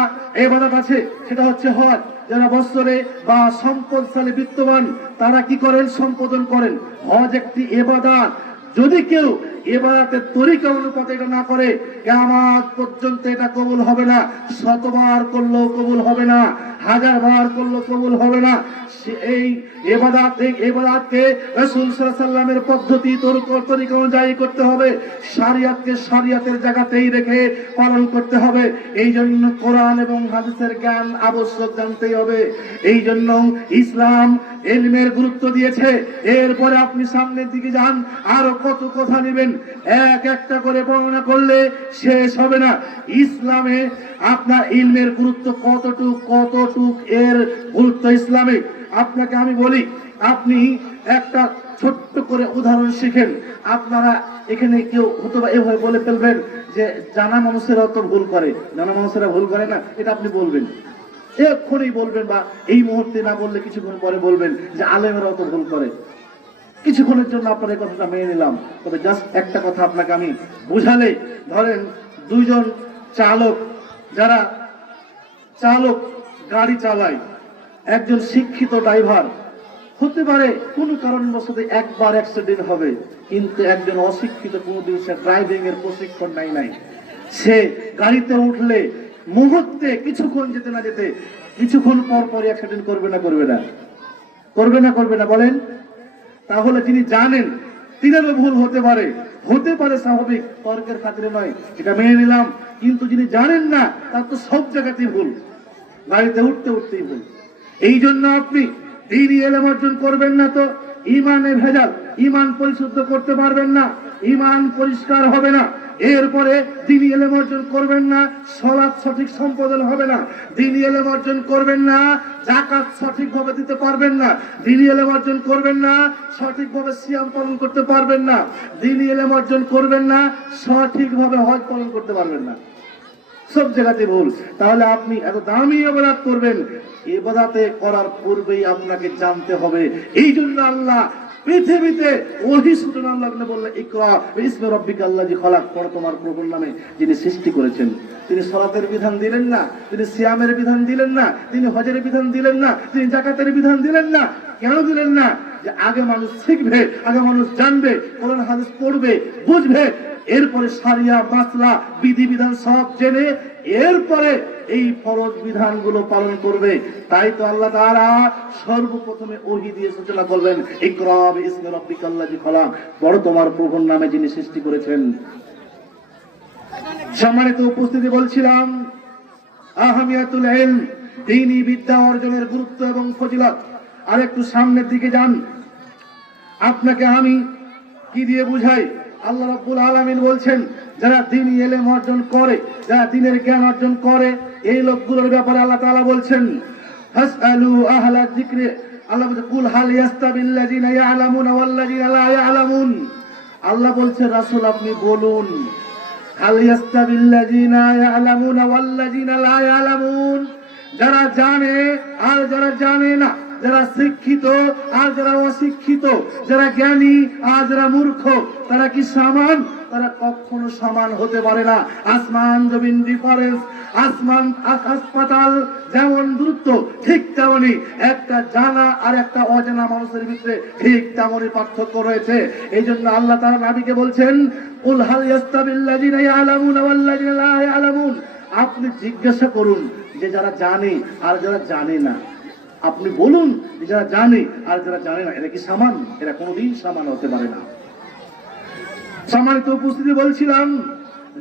ইবাদত আছে, সেটা হচ্ছে হজ। যারা বৎসরে বা সম্পদশালী বিত্তবান তারা কি করেন? সম্পাদন করেন। হজ একটি ইবাদত। যদি কেউ ইবাদতের তরিকা অনুপাতে এটা না করে, কিয়ামত পর্যন্ত এটা কবুল হবে না। 100বার করলেও কবুল হবে না, 1000 বার করলেও কবুল হবে না। এই ইবাদতকে রাসূল সাল্লাল্লাহু আলাইহি ওয়াসাল্লামের পদ্ধতি তরিকা অনুযায়ী করতে হবে, শরিয়তকে শরিয়তের জায়গাতেই রেখে পালন করতে হবে। এই জন্য কোরআন এবং হাদিসের জ্ঞান আবশ্যক, জানতেই হবে। এই জন্য ইসলাম ইলমের গুরুত্ব দিয়েছে। এরপরে আপনি সামনের দিকে যান, আরো কত কথা নেবেন। এক একটা করে বর্ণনা করলে শেষ হবে না। ইসলামে আপনার ইলমের গুরুত্ব কতটুক এর গুরুত্ব ইসলামে আপনাকে আমি বলি। আপনি একটা ছোট্ট করে উদাহরণ শিখেন। আপনারা এখানে কেউ হয়তো এভাবে বলে ফেলবেন যে জানা মানুষেরা তো ভুল করে, জানা মানুষেরা ভুল করে না, এটা আপনি বলবেন, এক্ষুনি বলবেন, বা এই মুহূর্তে না বললে কিছুক্ষণ পরে বলবেন যে আলেমেরাও তো ভুল করে। কিছুক্ষণের জন্য আপনার এই কথাটা মেনে নিলাম, তবে জাস্ট একটা কথা আপনাকে আমি বুঝালে, ধরেন দুইজন চালক, যারা চালক গাড়ি চালায়, একজন শিক্ষিত ড্রাইভার হতে পারে কোনো কারণবশত একবার অ্যাক্সিডেন্ট হবে, কিন্তু একজন অশিক্ষিত কোনোদিন সে ড্রাইভিং এর প্রশিক্ষণ নাই, সে গাড়িতে উঠলে মুহূর্তে কিছুক্ষণ যেতে না যেতে কিছুক্ষণ পর অ্যাক্সিডেন্ট করবে না বলেন? তাহলে যিনি জানেন তিনারও ভুল হতে পারে স্বাভাবিক, তর্কের খাতিরে নয়, এটা মেনে নিলাম। কিন্তু যিনি জানেন না তার তো সব জায়গাতেই ভুল, গাড়িতে উঠতেই ভুল। এই জন্য আপনি দ্বীনি ইলম অর্জন করবেন না তো ঈমানে ভেজাল, ঈমান পরিশুদ্ধ করতে পারবেন না, ঈমান পরিষ্কার হবে না। এরপরে দ্বীনি ইলম অর্জন করবেন না, সালাত সঠিক সম্পাদন হবে না। দ্বীনি ইলম অর্জন করবেন না, যাকাত সঠিকভাবে দিতে পারবেন না। দ্বীনি ইলম অর্জন করবেন না, সঠিকভাবে সিয়াম পালন করতে পারবেন না। দ্বীনি ইলম অর্জন করবেন না, সঠিকভাবে হজ পালন করতে পারবেন না। সব জায়গাতে ভুল। তাহলে আপনি এত দামি ইবাদত করবেন, ইবাদতে করার পূর্বেই আপনাকে জানতে হবে। এই জন্য আল্লাহ পৃথিবীতে ওহী সূচনা আল্লাহ বললেন, ইকরা বিসমি রাব্বিকাল্লাযী খালাক, পড়ো তোমার প্রভুর নামে যিনি সৃষ্টি করেছেন। তিনি সালাতের বিধান দিলেন না, তিনি সিয়ামের বিধান দিলেন না, তিনি হজের বিধান দিলেন না, তিনি যাকাতের বিধান দিলেন না। কেন দিলেন না? যে আগে মানুষ শিখবে, আগে মানুষ জানবে, কোরআন হাদিস পড়বে, বুঝবে, এরপরে শারিয়া মাসলা বিধিবিধান সব জেনে এরপরে এই ফরজ বিধানগুলো পালন করবে। তাই তো আল্লাহ তাআলা সর্বপ্রথমে ওহী দিয়ে সূচনা করলেন, ইকরা বিসমি রাব্বিকাল্লাযী খালাক, পড়ো তোমার প্রভুর নামে যিনি সৃষ্টি করেছেন। সম্মানিত উপস্থিতি, বলছিলাম আহমিয়াতুল ইলম, দ্বীনি বিদ্যা অর্জনের গুরুত্ব এবং ফজিলত। আর একটু সামনের দিকে যান, আপনাকে আমি কি দিয়ে বুঝাই। আল্লাহ রাব্বুল আলামিন বলছেন, যারা দ্বীনি ইলম অর্জন করে, যারা দ্বীনের জ্ঞান অর্জন করে, এই লোকগুলোর ব্যাপারে আল্লাহ তাআলা বলছেন, ফাসআলু আহলা যিকরি, আল্লাহ বলছেন কুল হাল ইয়াস্তাবিল্লাযিনা ইয়ালামুনা ওয়াল্লাযিনা লা ইয়ালামুন। আল্লাহ বলছেন রাসূল আপনি বলুন, হাল ইয়াস্তাবিল্লাযিনা ইয়ালামুনা ওয়াল্লাযিনা লা ইয়ালামুন, যারা জানে আর যারা জানে না, যারা শিক্ষিত আর যারা অশিক্ষিত, যারা জ্ঞানী আর যারা মূর্খ, তারা কি সমান? তারা কখনো সমান হতে পারে না। আসমান জমিন ডিফারেন্স, আসমান হাসপাতাল যেমন দূরত্ব, ঠিক তেমনি একটা জানা আর একটা অজানা মানুষের ভিতরে ঠিক তেমনই পার্থক্য রয়েছে। এই জন্য আল্লাহ তাআলা নবীকে বলছেন, কুল হাল ইয়াস্তাবিল্লাযিনা ইয়ালামুনা ওয়াল্লাযিনা লা ইয়ালামুন, আপনি জিজ্ঞাসা করুন যে যারা জানে আর যারা জানে না, আপনি বলুন যে যারা জানে আর যারা জানে না, এরা কি সমান? এরা কোনোদিন সমান হতে পারে না। সম্মানিত উপস্থিতি, বলছিলাম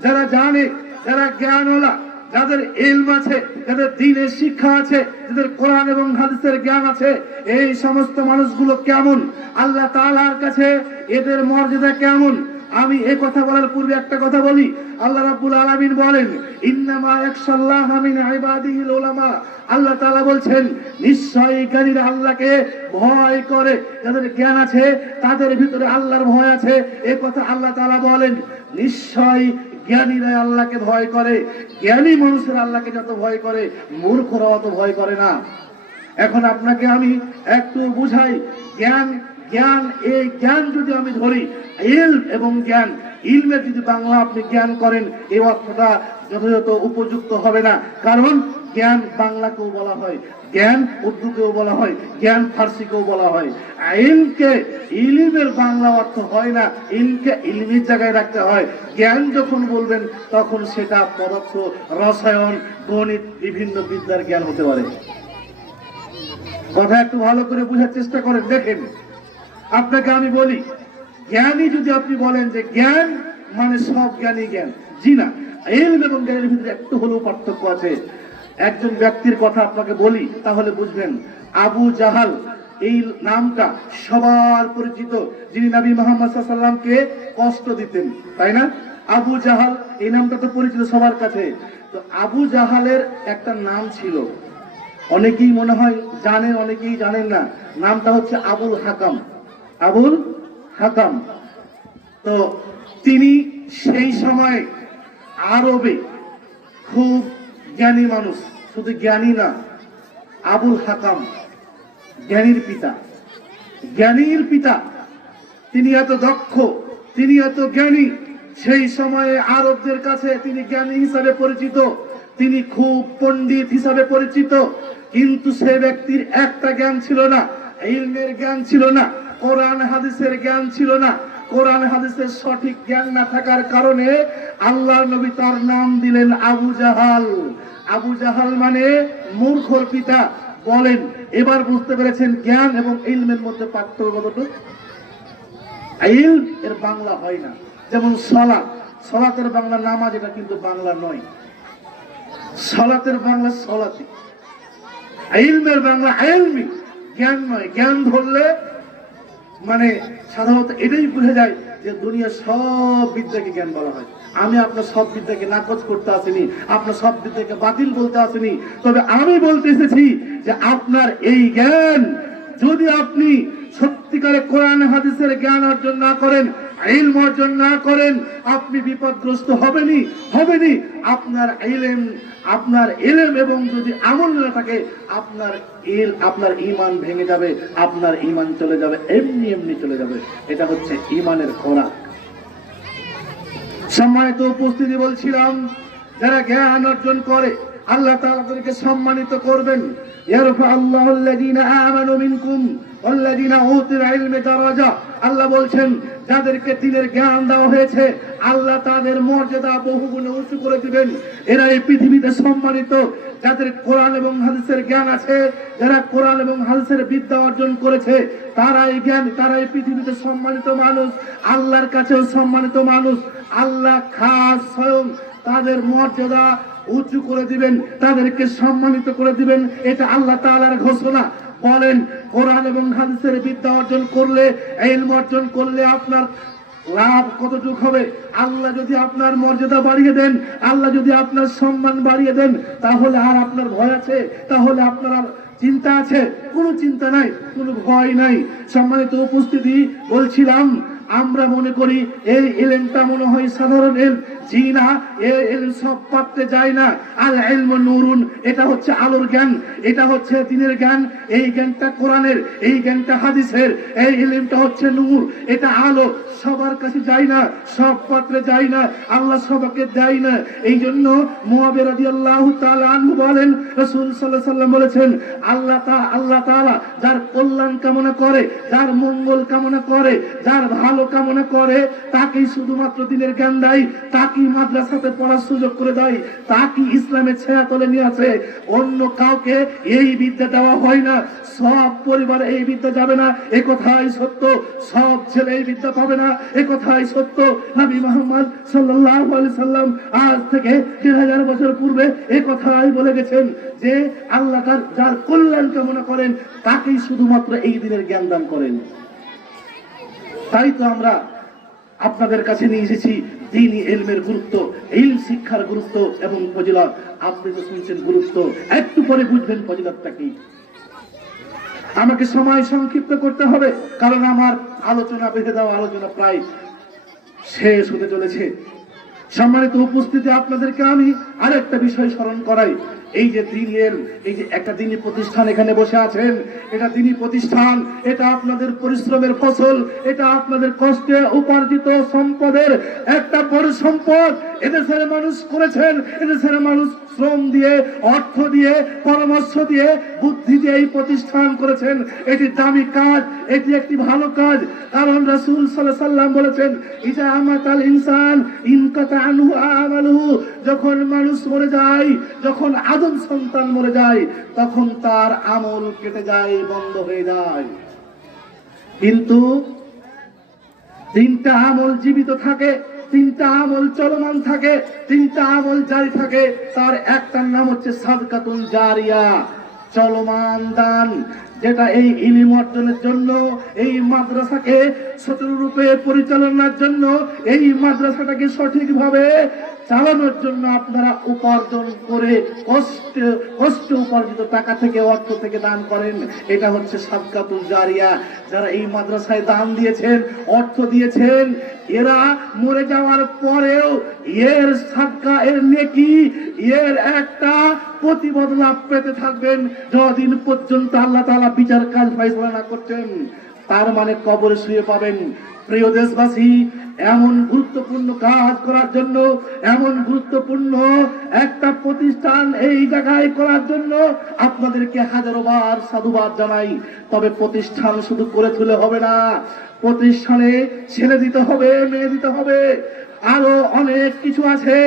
যারা জানে, যারা জ্ঞানওয়ালা, যাদের ইলম আছে, যাদের দ্বীনের শিক্ষা আছে, যাদের কোরআন এবং হাদিসের জ্ঞান আছে, এই সমস্ত মানুষগুলো কেমন? আল্লাহ তাআলার কাছে এদের মর্যাদা কেমন? আমি এই কথা বলার পূর্বে একটা কথা বলি। আল্লাহ রাব্বুল আলামিন বলেন, ইন্নামা ইয়াখশাল্লাহা মিন ইবাদিহিল উলামা। আল্লাহ তাআলা বলছেন, নিশ্চয়ই জ্ঞানীরা আল্লাহকে ভয় করে, যাদের জ্ঞান আছে তাদের ভিতরে আল্লাহর ভয় আছে। এই কথা আল্লাহ তাআলা বলেন, নিশ্চয়ই জ্ঞানীরা আল্লাহকে ভয় করে। জ্ঞানী মানুষের আল্লাহকে যত ভয় করে, মূর্খরা অত ভয় করে না। এখন আপনাকে আমি একটু বুঝাই, জ্ঞান এই জ্ঞান যদি আমি ধরি, ইলম এবং জ্ঞান, ইলমের যদি বাংলা আপনি জ্ঞান করেন, এই অর্থটা যথাযথ উপযুক্ত হবে না। কারণ জ্ঞান বাংলাকেও বলা হয়, জ্ঞান উর্দুকেও বলা হয়, জ্ঞান ফার্সিকেও বলা হয়। ইলমকে ইলমের বাংলা অর্থ হয় না, ইলমকে ইলমের জায়গায় রাখতে হয়। জ্ঞান যখন বলবেন তখন সেটা পদার্থ, রসায়ন, গণিত, বিভিন্ন বিদ্যার জ্ঞান হতে পারে। কথা একটু ভালো করে বোঝার চেষ্টা করেন। দেখেন, আপনাকে আমি বলি, জ্ঞানী যদি আপনি বলেন যে জ্ঞান মানে সব জ্ঞানী জ্ঞান, জি না, ইলম এবং জ্ঞানের ভিতরে একটু হলেও পার্থক্য আছে। একজন ব্যক্তির কথা আপনাকে বলি, তাহলে বুঝবেন। আবু জাহাল এই নামটা সবার পরিচিত, যিনি নবী মুহাম্মদ সাল্লাল্লাহু আলাইহি ওয়াসাল্লামকে কষ্ট দিতেন, তাই না? আবু জাহাল এই নামটা তো পরিচিত সবার কাছে। তো আবু জাহালের একটা নাম ছিল, অনেকেই মনে হয় জানেন, অনেকেই জানেন না। নামটা হচ্ছে আবুল হাকাম। আবুল হাকাম। তো তিনি সেই সময় আরবে খুব জ্ঞানী মানুষ, শুধু জ্ঞানী না, আবুল হাকাম জ্ঞানীর পিতা। জ্ঞানীর পিতা, তিনি এত দক্ষ, তিনি এত জ্ঞানী। সেই সময়ে আরবদের কাছে তিনি জ্ঞানী হিসাবে পরিচিত, তিনি খুব পণ্ডিত হিসাবে পরিচিত। কিন্তু সে ব্যক্তির একটা জ্ঞান ছিল না, ইলমের জ্ঞান ছিল না, কোরআন হাদিসের জ্ঞান ছিল না। কোরআন হাদিসের সঠিক জ্ঞান না থাকার কারণে আল্লাহর নবী তার নাম দিলেন আবু জাহাল। আবু জাহাল মানে মূর্খর পিতা। বলেন, এবার বুঝতে পেরেছেন জ্ঞান এবং ইলমের মধ্যে পার্থক্য কতটুকু? ইলম এর বাংলা হয় না, যেমন সালাত, সালাতের বাংলা নামাজ, এটা কিন্তু বাংলা নয়। সালাতের বাংলা সালাতি, ইলমের বাংলা ইলমি, জ্ঞান নয়। জ্ঞান ধরলে মানে সাধারণত এটাই বুঝে যায় যে দুনিয়ার সব বিদ্যাকে জ্ঞান বলা হয়। আমি আপনার সব বিদ্যাকে নাকচ করতে আসিনি, আপনার সব বিদ্যাকে বাতিল বলতে আসিনি। তবে আমি বলতে এসেছি যে আপনার এই জ্ঞান যদি আপনি সত্যিকারে কোরআন হাদিসের জ্ঞান অর্জন না করেন, ইলম অর্জন না করেন, আপনি বিপদগ্রস্ত হবেনই হবেনই। আপনার ইলম এবং যদি আমল না থাকে, আপনার ঈমান ভেঙে যাবে, আপনার ঈমান চলে যাবে, এমনি এমনি চলে যাবে। এটা হচ্ছে ঈমানের খোরাক। সম্মানিত উপস্থিতি, বলছিলাম যারা জ্ঞান অর্জন করে আল্লাহ তাআলা তাদেরকে সম্মানিত করবেন। ইয়ারফা আল্লাহু আল্লাযীনা আমানু মিনকুম ওয়াল্লাযীনা উতুল ইলমা দারাজা। আল্লাহ বলছেন যাদেরকে দ্বীনের জ্ঞান দেওয়া হয়েছে আল্লাহ তাদের মর্যাদা বহুগুণে উঁচু করে দিবেন। এরা এই পৃথিবীতে সম্মানিত। যাদের কোরআন এবং হাদিসের জ্ঞান আছে, যারা কোরআন এবং হাদিসের বিদ্যা অর্জন করেছে, তারা এই পৃথিবীতে সম্মানিত মানুষ, আল্লাহর কাছেও সম্মানিত মানুষ। আল্লাহ খাস স্বয়ং তাদের মর্যাদা উঁচু করে দিবেন, তাদেরকে সম্মানিত করে দিবেন। এটা আল্লাহ তাআলার ঘোষণা। বলেন, কোরআন এবং হাদিসের বিদ্যা অর্জন করলে, ইলম অর্জন করলে আপনার লাভ কতটুকু হবে? আল্লাহ যদি আপনার মর্যাদা বাড়িয়ে দেন, আল্লাহ যদি আপনার সম্মান বাড়িয়ে দেন, তাহলে আর আপনার ভয় আছে? তাহলে আপনার আর চিন্তা আছে? কোনো চিন্তা নাই, কোনো ভয় নাই। সম্মানিত উপস্থিতি, বলছিলাম আমরা মনে করি এই ইলমটা মনে হয় সাধারণ ইলম। জি না, এই ইলম সব পাত্রে যায় না। আল ইলমু নূরুন, এটা হচ্ছে আলোর জ্ঞান, এটা হচ্ছে দ্বীনের জ্ঞান। এই জ্ঞানটা কোরআনের, এই জ্ঞানটা হাদিসের, এই ইলমটা হচ্ছে নূর, এটা আলো। সবার কাছে যায় না, সব পাত্রে যায় না, আল্লাহ সবাইকে দেয় না। এই জন্য মুআবিয়া রাদিয়াল্লাহু তাআলা আনহু বলেন, রাসূল সাল্লাল্লাহু আলাইহি ওয়াসাল্লাম বলেছেন, আল্লাহ তাআলা যার কল্যাণ কামনা করে, যার মঙ্গল কামনা করে, যার ভালো কামনা করে, তাকেই শুধুমাত্র দ্বীনের জ্ঞান দেয়, তাকেই মাদ্রাসাতে পড়ার সুযোগ করে দেয়, তাকেই ইসলামের ছায়াতলে নিয়ে আসে। অন্য কাউকে এই বিদ্যা দেওয়া হয় না। সব পরিবারে এই বিদ্যা যাবে না, এ কথাই সত্য। সব ছেলে এই বিদ্যা পাবে না, এ কথাই সত্য। নবী মুহাম্মদ সাল্লাল্লাহু আলাইহি সাল্লাম আজ থেকে 3000 বছর পূর্বে এ কথাই বলে গেছেন যে আল্লাহ যার কল্যাণ কামনা করেন, তাকেই শুধুমাত্র এই দ্বীনের জ্ঞান দান করেন। তাই তো আমরা আপনাদের কাছে নিয়ে এসেছি দ্বীনি ইলমের গুরুত্ব, ইলম শিক্ষার গুরুত্ব এবং ফজিলত। আপনি তো শুনছেন গুরুত্ব, একটু পরে বুঝবেন ফজিলতটা কি। আমাকে সময় সংক্ষিপ্ত করতে হবে, কারণ আমার আলোচনা বেঁধে দেওয়া আলোচনা প্রায় শেষ হতে চলেছে। সম্মানিত উপস্থিতি, আপনাদেরকে আমি আরেকটা বিষয় স্মরণ করাই। এই যে এই যে একটা দ্বীনি প্রতিষ্ঠান এখানে বসে আছেন, এটা দ্বীনি প্রতিষ্ঠান, এটা আপনাদের পরিশ্রমের ফসল, এটা আপনাদের কষ্টে উপার্জিত সম্পদের একটা বড় সম্পদ। এদেশের মানুষ করেছেন, এদেশের মানুষ শ্রম দিয়ে, অর্থ দিয়ে, পরামর্শ দিয়ে, বুদ্ধি দিয়ে এই প্রতিষ্ঠান করেছেন। এটি দামি কাজ, এটি একটি ভালো কাজ। কারণ রাসূল সাল্লাল্লাহু আলাইহি ওয়াসাল্লাম বলেছেন, ইজা আমাতাল ইনসান ইনকাতা আনহু আমালুহু, যখন মানুষ মরে যায়, যখন আদম সন্তান মরে যায়, তখন তার আমল কেটে যায়, বন্ধ হয়ে যায়। কিন্তু তিনটা আমল জীবিত থাকে, তিনটা আমল চলমান থাকে, তিনটা আমল জারি থাকে। তার একটার নাম হচ্ছে সাদকাতুন জারিয়া, চলমান দান। যেটা এই ইলম অর্জনের জন্য, এই মাদ্রাসাকে সচলরূপে পরিচালনার জন্য, এই মাদ্রাসাটাকে সঠিকভাবে চালানোর জন্য আপনারা উপার্জন করে কষ্ট উপার্জিত টাকা থেকে, অর্থ থেকে দান করেন। এটা হচ্ছে সাদকাতুল জারিয়া। যারা এই মাদ্রাসায় দান দিয়েছেন, অর্থ দিয়েছেন, এরা মরে যাওয়ার পরেও এর সাদকা, এর নেকি, এর একটা প্রতিফল লাভ পেতে থাকবেন যতদিন পর্যন্ত আল্লাহ তাআলা বিচার কাজ ফয়সালা না করছেন। তার মানে কবরে শুয়ে পাবেন। প্রিয় দেশবাসী, এমন গুরুত্বপূর্ণ কাজ করার জন্য, এমন গুরুত্বপূর্ণ একটা প্রতিষ্ঠান এই জায়গায় করার জন্য আপনাদেরকে হাজারো বার সাধুবাদ জানাই। তবে প্রতিষ্ঠান শুধু করে তুলে হবে না, প্রতিষ্ঠানে ছেলে দিতে হবে, মেয়ে দিতে হবে, আরো অনেক কিছু আছে।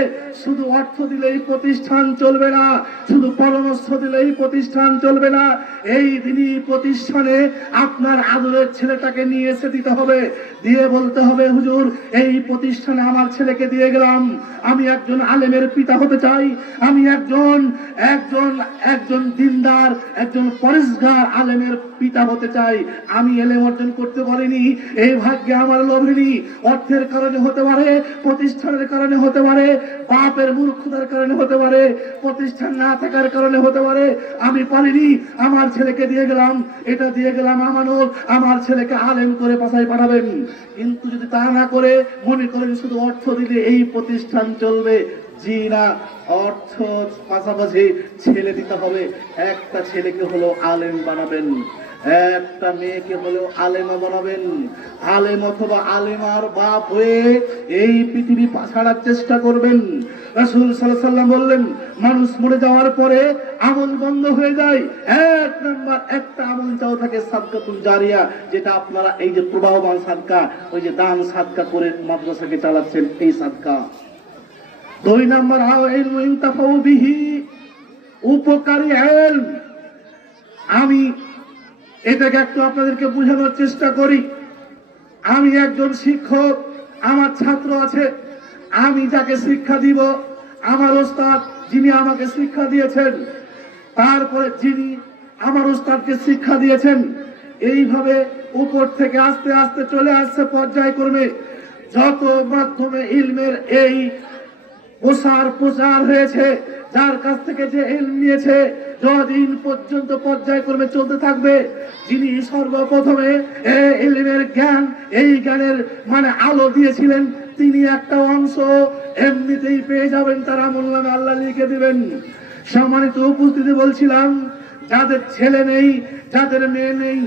শুধু অর্থ দিলেই প্রতিষ্ঠান চলবে না, শুধু পরামর্শ দিলেই প্রতিষ্ঠান চলবে না। এই দিনই প্রতিষ্ঠানে আপনার আদরের ছেলেটাকে নিয়ে এসে দিতে হবে, দিয়ে বলতে হবে, হুজুর এই প্রতিষ্ঠানে আমার ছেলেকে দিয়ে গেলাম, আমি একজন আলেমের পিতা হতে চাই, আমি একজন একজন একজন দিনদার, একজন পরেশগার আলেমের পিতা হতে চাই। আমি এলেম অর্জন করতে পারিনি, এই ভাগ্যে আমার লোভেনি, অর্থের কারণে হতে পারে, প্রতিষ্ঠানের কারণে হতে পারে, বাপের মূর্খতার কারণে হতে পারে, প্রতিষ্ঠান না থাকার কারণে হতে পারে, আমি পারিনি, আমার ছেলেকে দিয়ে গেলাম, এটা দিয়ে গেলাম আমানত, আমার ছেলেকে আলেম করে পাশায় পাঠাবেন। কিন্তু যদি তা না করে মনে করেন শুধু অর্থ দিলে এই প্রতিষ্ঠান চলবে, জি না, অর্থ পাশাপাশি ছেলে দিতে হবে। একটা ছেলেকে হলো আলেম বানাবেন, একটা মেয়েকে হলেও আলেমা বানাবেন। আলেম অথবা আলেমার বাপ হয়ে এই পৃথিবী ছাড়ার চেষ্টা করবেন। রাসূল সাল্লাল্লাহু আলাইহি ওয়াসাল্লাম বললেন, মানুষ মরে যাওয়ার পরে আমল বন্ধ হয়ে যায়, এক নাম্বার একটা আমলটাও থাকে সাদকাতুল জারিয়া, যেটা আপনারা এই যে প্রবাহমান সাদকা, ওই যে দান সাদকা করে মাদ্রাসাকে চালাচ্ছেন, এই সাদকা। দুই নাম্বার ইলমু ইনতাফাউ বিহি, উপকারী ইলম। আমি এটাকে একটু আপনাদেরকে বোঝানোর চেষ্টা করি। আমি একজন শিক্ষক, আমার ছাত্র আছে, আমি যাকে শিক্ষা দিব, আমার ওস্তাদ যিনি আমাকে শিক্ষা দিয়েছেন, তারপরে যিনি আমার ওস্তাদকে শিক্ষা দিয়েছেন, এইভাবে উপর থেকে আস্তে আস্তে চলে আসছে পর্যায়ক্রমে। যত মাধ্যমে ইলমের এই প্রচার হয়েছে, যার কাছ থেকে যে ইলম নিয়েছে, যতদিন পর্যন্ত পর্যায়ক্রমে চলতে থাকবে। যিনি সর্বপ্রথমে এই ইলমের জ্ঞান, এই জ্ঞানের মানে আলো দিয়েছিলেন, তিনি একটা অংশ এমনিতেই পেয়ে যাবেন, তার আমলনামে আল্লাহ লিখে দিবেন। সম্মানিত উপস্থিতি, বলছিলাম, যাদের ছেলে নেই, যাদের মেয়ে নেই,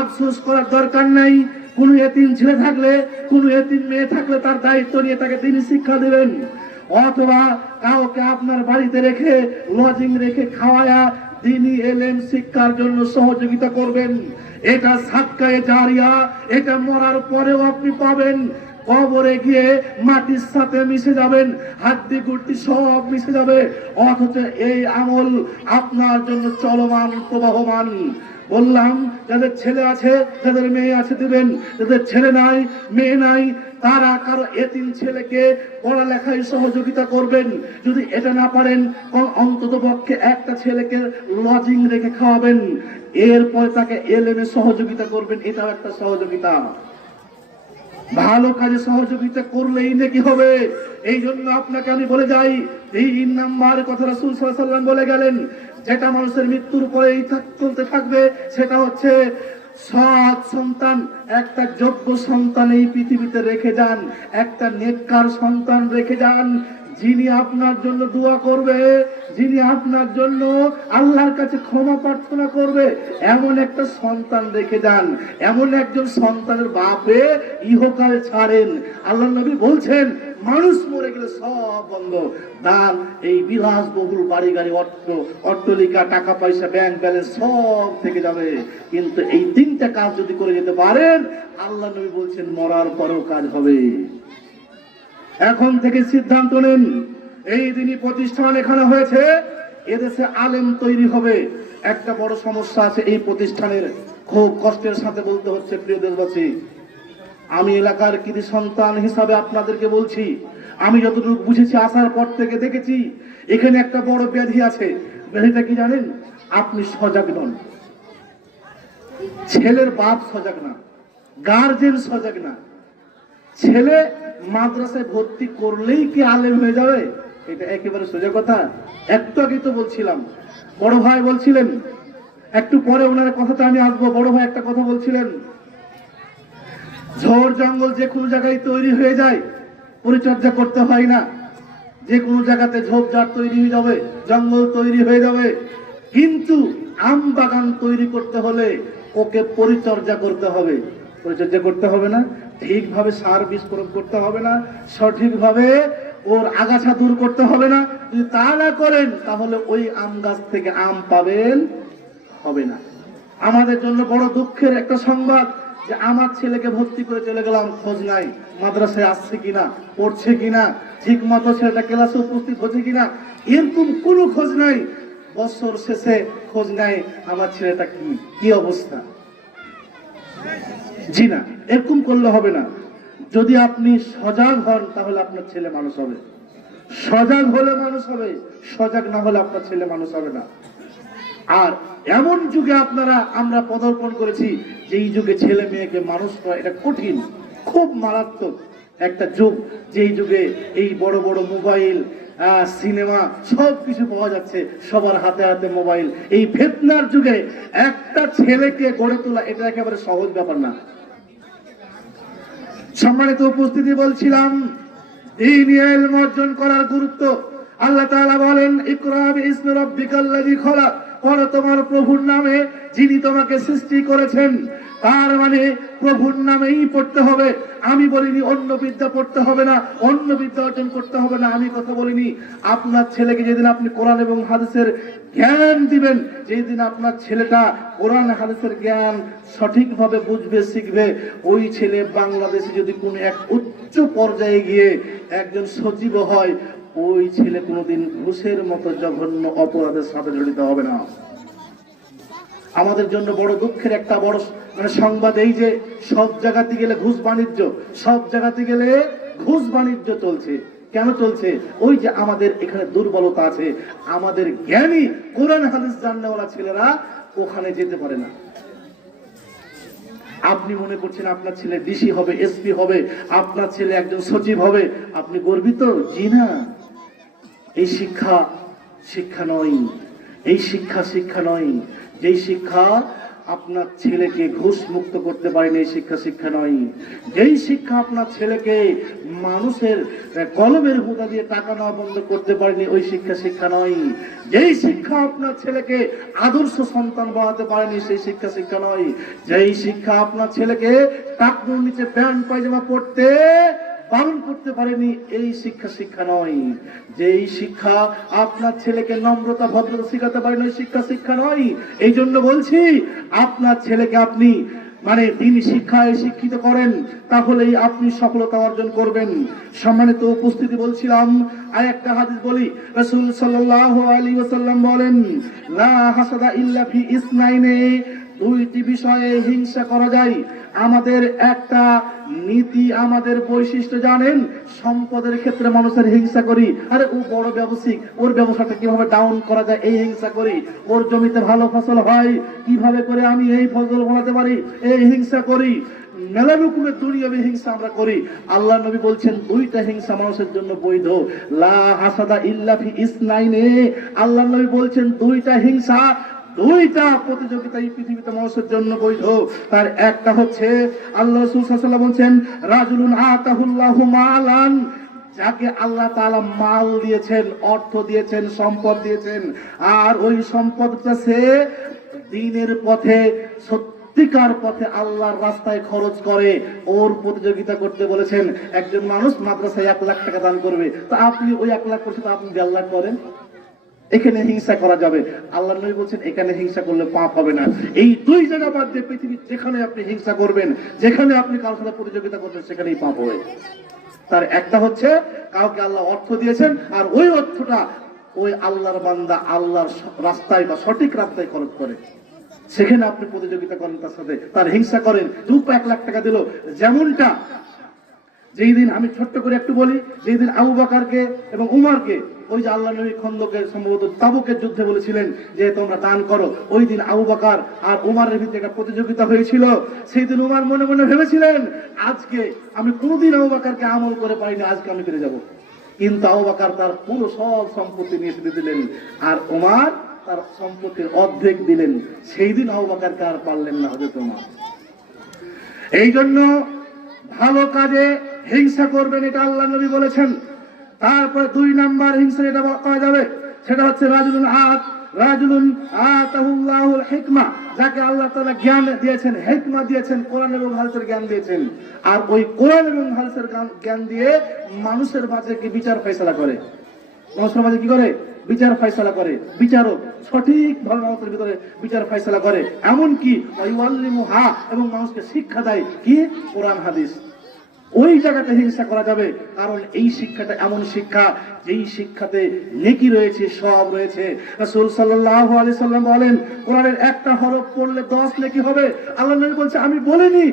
আফসোস করার দরকার নাই। কোন এতিম ছেলে থাকলে, কোন এতিম মেয়ে থাকলে তার দায়িত্ব নিয়ে তাকে তিনি শিক্ষা দিবেন, অথবা কাউকে আপনার বাড়িতে রেখে, লজিং রেখে খাওয়ায়া দ্বীনি ইলম শিক্ষার জন্য সহযোগিতা করবেন। এটা সাদকায়ে জারিয়া, এটা মরার পরেও আপনি পাবেন। কবরে গিয়ে মাটির সাথে মিশে যাবেন, হাড্ডি গুড্ডি সব মিশে যাবে, অথচ এই আমল আপনার জন্য চলমান, প্রবাহমান। বললাম, যাদের ছেলে আছে, যাদের মেয়ে আছে দিবেন, যাদের ছেলে নাই, মেয়ে নাই, তারা কারো এতিম ছেলেকে পড়ালেখায় সহযোগিতা করবেন। যদি এটা না পারেন, অন্তত পক্ষে একটা ছেলেকে লজিং রেখে খাওয়াবেন, এরপরে তাকে এলেমে সহযোগিতা করবেন। এটাও একটা সহযোগিতা। ভালো কাজে সহযোগিতা করলেই নাকি হবে। এই জন্য আপনাকে আমি বলে যাই, এই নাম্বার কথা রাসূল সাল্লাল্লাহু আলাইহি ওয়াসাল্লাম বলে গেলেন, যেটা মানুষের মৃত্যুর পরেই চলতে থাকবে, সেটা হচ্ছে সৎ সন্তান। একটা যোগ্য সন্তান এই পৃথিবীতে রেখে যান, একটা নেককার সন্তান রেখে যান, যিনি আপনার জন্য দোয়া করবে, যিনি আপনার জন্য আল্লাহর কাছে ক্ষমা প্রার্থনা করবে, এমন একটা সন্তান রেখে যান। এমন একজন সন্তানের বাপে ইহকাল ছাড়েন। আল্লাহ নবী বলছেন, মানুষ মরে গেলে সব বন্ধ, দান, এই বিলাসবহুল বাড়ি গাড়ি, অট্টালিকা, টাকা পয়সা, ব্যাংক ব্যালেন্স সব থেকে যাবে। কিন্তু এই তিনটা কাজ যদি করে যেতে পারেন, আল্লাহ নবী বলছেন মরার পরেও কাজ হবে। এখন থেকে সিদ্ধান্ত নেন, এই দিনই প্রতিষ্ঠান এখানে হয়েছে, এদেশে আলেম তৈরি হবে। একটা বড় সমস্যা আছে এই প্রতিষ্ঠানের, খুব কষ্টের সাথে বলতে হচ্ছে, প্রিয় দেশবাসী, আমি এলাকার কৃতি সন্তান হিসাবে আপনাদেরকে বলছি, আমি যতটুকু বুঝেছি, আসার পর থেকে দেখেছি, এখানে একটা বড় ব্যাধি আছে। ব্যাধিটা কি জানেন? আপনি সজাগ নন। ছেলের বাপ সজাগ না, গার্জেন সজাগ না। ছেলে মাদ্রাসায় ভর্তি করলেই কি আলেম হয়ে যাবে? এটা একেবারে সোজা কথা। একটু আগে তো বলছিলাম, বড় ভাই বলছিলেন, একটু পরে ওনার কথাটা আমি আসবো। বড় ভাই একটা কথা বলছিলেন, ঝড় জঙ্গল যে কোনো জায়গায় তৈরি হয়ে যায়, পরিচর্যা করতে হয় না। যে কোনো জায়গাতে ঝোপঝাড় তৈরি হয়ে যাবে, জঙ্গল তৈরি হয়ে যাবে, কিন্তু আম বাগান তৈরি করতে হলে ওকে পরিচর্যা করতে হবে। পরিচর্যা করতে হবে না, ঠিকভাবে সার বীজ প্রয়োগ করতে হবে না, সঠিকভাবে ওর আগাছা দূর করতে হবে না। যদি তা না করেন তাহলে ওই আম গাছ থেকে আম পাবেন হবে না। আমাদের জন্য বড় দুঃখের একটা সংবাদ যে আমার ছেলেকে ভর্তি করে চলে গেলাম, খোঁজ নাই মাদ্রাসায় আসছে কিনা, পড়ছে কিনা, ঠিক মতো ছেলেটা ক্লাসে উপস্থিত হচ্ছে কিনা, এরকম কোনো খোঁজ নাই। বছর শেষে খোঁজ নাই আমার ছেলেটা কি অবস্থা। জি না, এরকম করলে হবে না। যদি আপনি সজাগ হন তাহলে আপনার ছেলে মানুষ হবে। সজাগ হলে মানুষ হবে, সজাগ না হলে আপনার ছেলে মানুষ হবে না। আর এমন যুগে আমরা পদার্পণ করেছি, যেই যুগে ছেলে মেয়েকে মানুষ করা এটা কঠিন, খুব মারাত্মক একটা যুগ। যেই যুগে এই বড় বড় মোবাইল, সিনেমা সবকিছু পাওয়া যাচ্ছে, সবার হাতে হাতে মোবাইল। এই ফিতনার যুগে একটা ছেলেকে গড়ে তোলা এটা একেবারে সহজ ব্যাপার না। সম্মানিত উপস্থিতি, বলছিলাম দ্বীনি ইলম অর্জন করার গুরুত্ব। আল্লাহ তাআলা বলেন, ইকরা বিইসমি রাব্বিকাল্লাযী খলাক, পড়ো তোমার প্রভুর নামে যিনি তোমাকে সৃষ্টি করেছেন। তার মানে প্রভুর নামেই পড়তে হবে। আমি বলিনি অন্য বিদ্যা পড়তে হবে না, অন্য বিদ্যা অর্জন করতে হবে না, আমি কথা বলিনি। আপনার ছেলেকে যেদিন আপনি কোরআন এবং হাদিসের জ্ঞান দিবেন, যেদিন আপনার ছেলেটা কোরআন হাদিসের জ্ঞান সঠিকভাবে বুঝবে, শিখবে, ওই ছেলে বাংলাদেশে যদি কোনো এক উচ্চ পর্যায়ে গিয়ে একজন সচিব হয়, ওই ছেলে কোনোদিন ঘুষের মতো জঘন্য অপরাধের সাথে জড়িত হবে না। আমাদের জন্য বড় দুঃখের একটা বড় সংবাদ এই যে সব জায়গাতে গেলে ঘুষ বাণিজ্য, সব জায়গাতে গেলে ঘুষ বাণিজ্য চলছে। কেন চলছে? ওই যে আমাদের এখানে দুর্বলতা আছে, আমাদের জ্ঞানী কোরআন হাদিস জাননেওয়ালা ছেলেরা ওখানে যেতে পারে না। আপনি মনে করছেন আপনার ছেলে ডিসি হবে, এসপি হবে, আপনার ছেলে একজন সচিব হবে, আপনি গর্বিত? জি না, এই শিক্ষা নয়, এই শিক্ষা নয়। যেই শিক্ষা আপনার ছেলেকে ঘুষ মুক্ত করতে পারেনি, এই শিক্ষা নয়। যেই শিক্ষা আপনার ছেলেকে মানুষের কলমের হুদা দিয়ে টাকা নেওয়া বন্ধ করতে পারেনি, ওই শিক্ষা নয়। যেই শিক্ষা আপনার ছেলেকে আদর্শ সন্তান বানাতে পারেনি, সেই শিক্ষা নয়। যেই শিক্ষা আপনার ছেলেকে টাকনুর নিচে প্যান্ট পায়জামা পড়তে পালন করতে পারেনি, এই শিক্ষা নয়। যেই শিক্ষা আপনার ছেলেকে নম্রতা ভদ্রতা শিখাতে পারেনি, ওই শিক্ষা নয়। এই জন্য বলছি, আপনার ছেলেকে আপনি দ্বীনি শিক্ষায় শিক্ষিত করেন, তাহলেই আপনি সফলতা অর্জন করবেন। সম্মানিত উপস্থিতি, বলছিলাম আর একটা হাদিস বলি। রাসূল সাল্লাল্লাহু আলাইহি ওয়াসাল্লাম বলেন, লা হাসাদা ইল্লা ফি ইসনাইনে, দুইটি বিষয়ে হিংসা করা যায়। আমাদের একটা নীতি, আমাদের বৈশিষ্ট্য জানেন, সম্পদের ক্ষেত্রে মানুষের হিংসা করি। আরে ও বড় ব্যবসায়িক, ওর ব্যবসাটা কিভাবে ডাউন করা যায় এই হিংসা করি। ওর জমিতে ভালো ফসল হয়, কিভাবে করে আমি এই ফসল ফলাতে পারি এই হিংসা করি। মেলা রকমের দুনিয়াবী হিংসা আমরা করি। আল্লাহ নবী বলছেন দুইটা হিংসা মানুষের জন্য বৈধ। লা হাসাদা ইল্লা ফি ইসনাইনে, আল্লাহ নবী বলছেন দুইটা হিংসা, দুইটা প্রতিযোগিতা এই পৃথিবীতে মানুষের জন্য বৈধ। তার একটা হচ্ছে আল্লাহ রাসূল সাল্লাল্লাহু আলাইহি ওয়াসাল্লাম বলেন, রাজুলুন আতাহুল্লাহু মালান, যাকে আল্লাহ তাআলা মাল দিয়েছেন, অর্থ দিয়েছেন, সম্পদ দিয়েছেন, আর ওই সম্পদটা সে দ্বীনের পথে, সত্যিকার পথে আল্লাহর রাস্তায় খরচ করে, ওর প্রতিযোগিতা করতে বলেছেন। একজন মানুষ মাদ্রাসায় 1 লাখ টাকা দান করবে, তো আপনি ওই 1 লাখ করছে, তো আপনি 1.5 লাখ করেন, এখানে হিংসা করা যাবে? আল্লাহ নবী বলছেন এখানে হিংসা করলে পাপ হবে না। এই দুই জায়গা বাদ দিয়ে পৃথিবীর যেখানে আপনি হিংসা করবেন, যেখানে আপনি কারোর সাথে প্রতিযোগিতা করবেন, সেখানেই পাপ হবে। তার একটা হচ্ছে কাউকে আল্লাহ অর্থ দিয়েছেন, আর ওই অর্থটা ওই আল্লাহর বান্দা আল্লাহর রাস্তায় বা সঠিক রাস্তায় খরচ করে, সেখানে আপনি প্রতিযোগিতা করেন তার সাথে, তার হিংসা করেন। 1 লাখ টাকা দিল, যেই দিন, আমি ছোট্ট করে একটু বলি, যেই দিন আবু বকরকে এবং উমরকে ওই যে আল্লাহ নবী খন্দকের সম্ভবত তাবুকের যুদ্ধে বলেছিলেন যে তোমরা দান করো, ওই দিন আবু বকর আর উমরের ভিতরে একটা প্রতিযোগিতা হয়েছিল। সেই দিন উমর মনে মনে ভেবেছিলেন আজকে আমি কোনোদিন আবু বকরকে আমল করে পাইনি, আজকে আমি ফিরে যাব। কিন্তু আবু বকর তার পুরো সব সম্পত্তি নিয়ে এসে দিলেন, আর উমর তার সম্পত্তির অর্ধেক দিলেন। সেই দিন আবু বকরকে আর পারলেন না হযরত উমর। এই জন্য ভালো কাজে হিংসা করবেন, এটা আল্লাহ নবী বলেছেন। তারপরে 2 নাম্বার হিংসা যেটা পাওয়া যাবে সেটা হচ্ছে রাজুলুন আতাহুল্লাহুল হিকমা, যাকে আল্লাহ তাআলা জ্ঞান দিয়েছেন, হিকমা দিয়েছেন, কোরআন এবং হাদিসের জ্ঞান দিয়েছেন। আর ওই কোরআন এবং হাদিসের জ্ঞান দিয়ে মানুষের মাঝে কি বিচার ফয়সালা করে, মানুষের মাঝে কি করে বিচার ফয়সালা করে, বিচারক সঠিকভাবে মানুষের ভিতরে বিচার ফয়সালা করে। এমনকি ওয়াইউআল্লিমুহা, এবং মানুষকে শিক্ষা দেয় কি কোরআন হাদিস। ওই জায়গাতে হিংসা করা যাবে, কারণ এই শিক্ষাটা এমন শিক্ষা যেই শিক্ষাতে নেকি রয়েছে, সব রয়েছে। রাসূল সাল্লাল্লাহু আলাইহি সাল্লাম বলেন কোরআনের একটা হরফ পড়লে 10 নেকি হবে। আল্লাহ নবী বলছে আমি বলিনি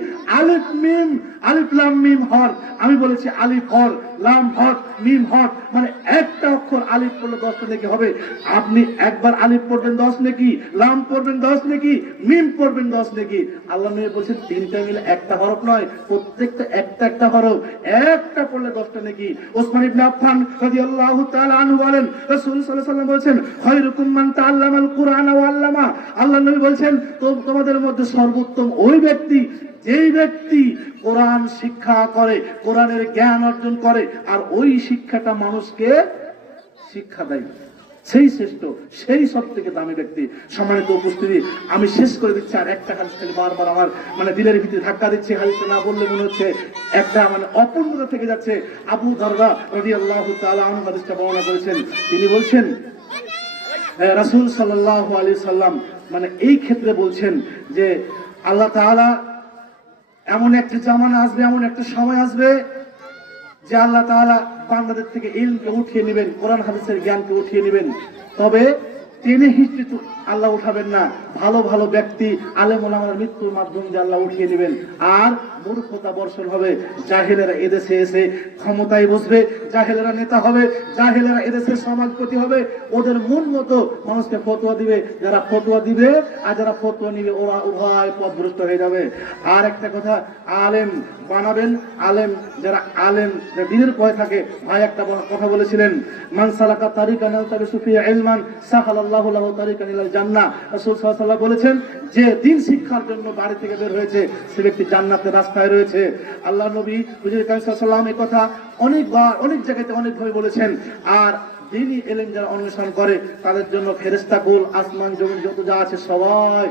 আলিফ লাম মিম হর, আমি বলেছি আলিফ হর, লাম হর, মিম হর, মানে একটা অক্ষর আলিফ পড়লে 10টা নেকি হবে। আপনি একবার আলিফ পড়বেন 10 নেকি, লাম পড়বেন 10 নেকি, মিম পড়বেন 10 নেকি। আল্লাহ নবী বলছেন 3টা মিলে একটা হরফ নয়, প্রত্যেকটা একটা হরফ, একটা পড়লে 10টা নেকি। ওসমান ইবনে আফফান রাদিয়াল্লাহু তাআলা আনহু বলেন রাসূল সাল্লাল্লাহু আলাইহি ওয়াসাল্লাম বলেছেন খায়রুকুম মান তাআল্লামাল কুরআনা ওয়া আল্লামা। আল্লাহ নবী বলেছেন তোমাদের মধ্যে সর্বোত্তম ওই ব্যক্তি যেই ব্যক্তি কোরআন শিক্ষা করে, কোরআনের জ্ঞান অর্জন করে, আর ওই শিক্ষাটা মানুষকে শিক্ষা দেয়, সেই শ্রেষ্ঠ, সেই সব থেকে দামি ব্যক্তি। সম্মানিত উপস্থিতি, আমি শেষ করে দিচ্ছি। আর একটা হাদিস খালি বারবার আমার মানে দিলের ভিতরে ধাক্কা দিচ্ছে, হাদিসটা না বললে মনে হচ্ছে একটা মানে অপূর্ণতা থেকে যাচ্ছে। আবু দারদা রাদিয়াল্লাহু তাআলা আনহু হাদিসটা বর্ণনা করেছেন। তিনি বলছেন রাসূল সাল্লাল্লাহু আলাইহি সাল্লাম মানে এই ক্ষেত্রে বলছেন যে আল্লাহ তাআলা এমন একটা জামানা আসবে, এমন একটা সময় আসবে যে আল্লাহ তাআলা বান্দাদের থেকে ইলমকে উঠিয়ে নেবেন, কোরআন হাদিসের জ্ঞানকে উঠিয়ে নেবেন। তবে টেনে হিস্ট্রি আল্লাহ উঠাবেন না, ভালো ভালো ব্যক্তি আলেম ওলামার মৃত্যুর মাধ্যমে দিয়ে আল্লাহ উঠিয়ে নেবেন। আর মূর্খতা বর্ষণ হবে, জাহেলেরা এদেশে এসে ক্ষমতায় বসবে, জাহেলেরা নেতা হবে, জাহেলেরা এদেশে সমাজপতি হবে, ওদের মন মতো মানুষকে ফতোয়া দিবে। যারা ফতোয়া দিবে আর যারা ফতোয়া নিবে ওরা উভয় পথভ্রষ্ট হয়ে যাবে। আর একটা কথা, আলেম বানাবেন, আলেম যারা আলেম দিনের পথে থাকে। ভাই একটা কথা বলেছিলেন মান সালাকা তারিকান ইয়ালতামিসু ফিহি ইলমান সাহালাল্লাহু লাহু তারিকান ইলাল জান্নাহ। রাসূল সাল্লাল্লাহু আলাইহি ওয়াসাল্লাম বলেছেন যে দিন শিক্ষার জন্য বাড়ি থেকে বের হয়েছে সে ব্যক্তি জান্নাতের রাস্তায় রয়েছে। আল্লাহ নবী হুজুর কারীম সাল্লাল্লাহু আলাইহি ওয়াসাল্লাম এই কথা অনেকবার অনেক জায়গাতে অনেকভাবে বলেছেন। আর দিনই এলেম যারা অন্বেষণ করে তাদের জন্য ফেরেশতা কুল আসমান জমিন যত যা আছে সবাই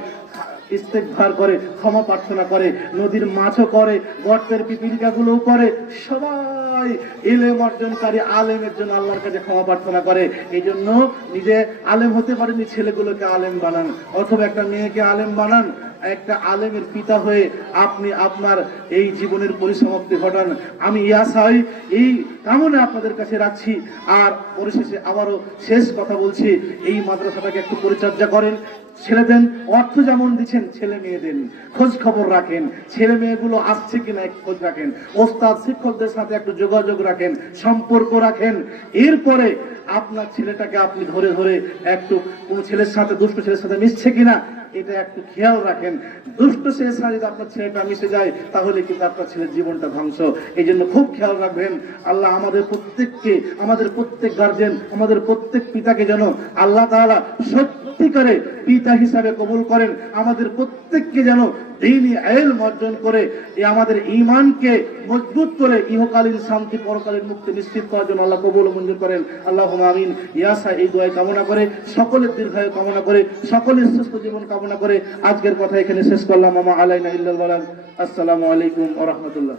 ইস্তেগফার করে, ক্ষমা প্রার্থনা করে, নদীর মাছও করে, গর্তের পিপিলিকাগুলোও করে, সবাই ইলম অর্জনকারী আলেমের জন্য আল্লাহর কাছে ক্ষমা প্রার্থনা করে। এই জন্য নিজে আলেম হতে পারেনি, ছেলেগুলোকে আলেম বানান, অথবা একটা মেয়েকে আলেম বানান। একটা আলেমের পিতা হয়ে আপনি আপনার এই জীবনের পরিসমাপ্তি ঘটান। আমি ইয়াসাই এই কামনা আপনাদের কাছে রাখছি। আর পরিশেষে আবারও শেষ কথা বলছি, এই মাদ্রাসাটাকে একটু পরিচর্যা করেন, ছেলে দেন, অর্থ যেমন দিচ্ছেন ছেলে মেয়ে দেন, খোঁজ খবর রাখেন, ছেলে মেয়েগুলো আসছে কিনা এক খোঁজ রাখেন, ওস্তাদ শিক্ষকদের সাথে একটু যোগাযোগ রাখেন, সম্পর্ক রাখেন। এরপরে আপনার ছেলেটাকে আপনি ধরে ধরে একটু কোন ছেলের সাথে, দুষ্ট ছেলের সাথে মিশছে কিনা এটা একটু খেয়াল রাখেন। দুষ্ট ছেলের সাথে যদি আপনার ছেলেটা মিশে যায় তাহলে কিন্তু আপনার ছেলের জীবনটা ধ্বংস। এই জন্য খুব খেয়াল রাখবেন। আল্লাহ আমাদের প্রত্যেককে, আমাদের প্রত্যেক গার্জেন, আমাদের প্রত্যেক পিতাকে যেন আল্লাহ তাআলা সত্যিকারে পিতা হিসাবে কবুল করেন। আমাদের প্রত্যেককে যেন দ্বীনি ইলম অর্জন করে আমাদের ঈমানকে মজবুত করে ইহকালীন শান্তি পরকালীন মুক্তি নিশ্চিত করার জন্য আল্লাহ কবুল ও মঞ্জুর করেন। আল্লাহুম্মা আমিন। ইয়াসা এই দোয়া কামনা করে, সকলের দীর্ঘায়ু কামনা করে, সকলের সুস্থ জীবন কামনা করে আজকের কথা এখানে শেষ করলাম। আমা আলাইনা ইল্লাল বালাগ। আসসালামু আলাইকুম ওয়া রাহমাতুল্লাহ।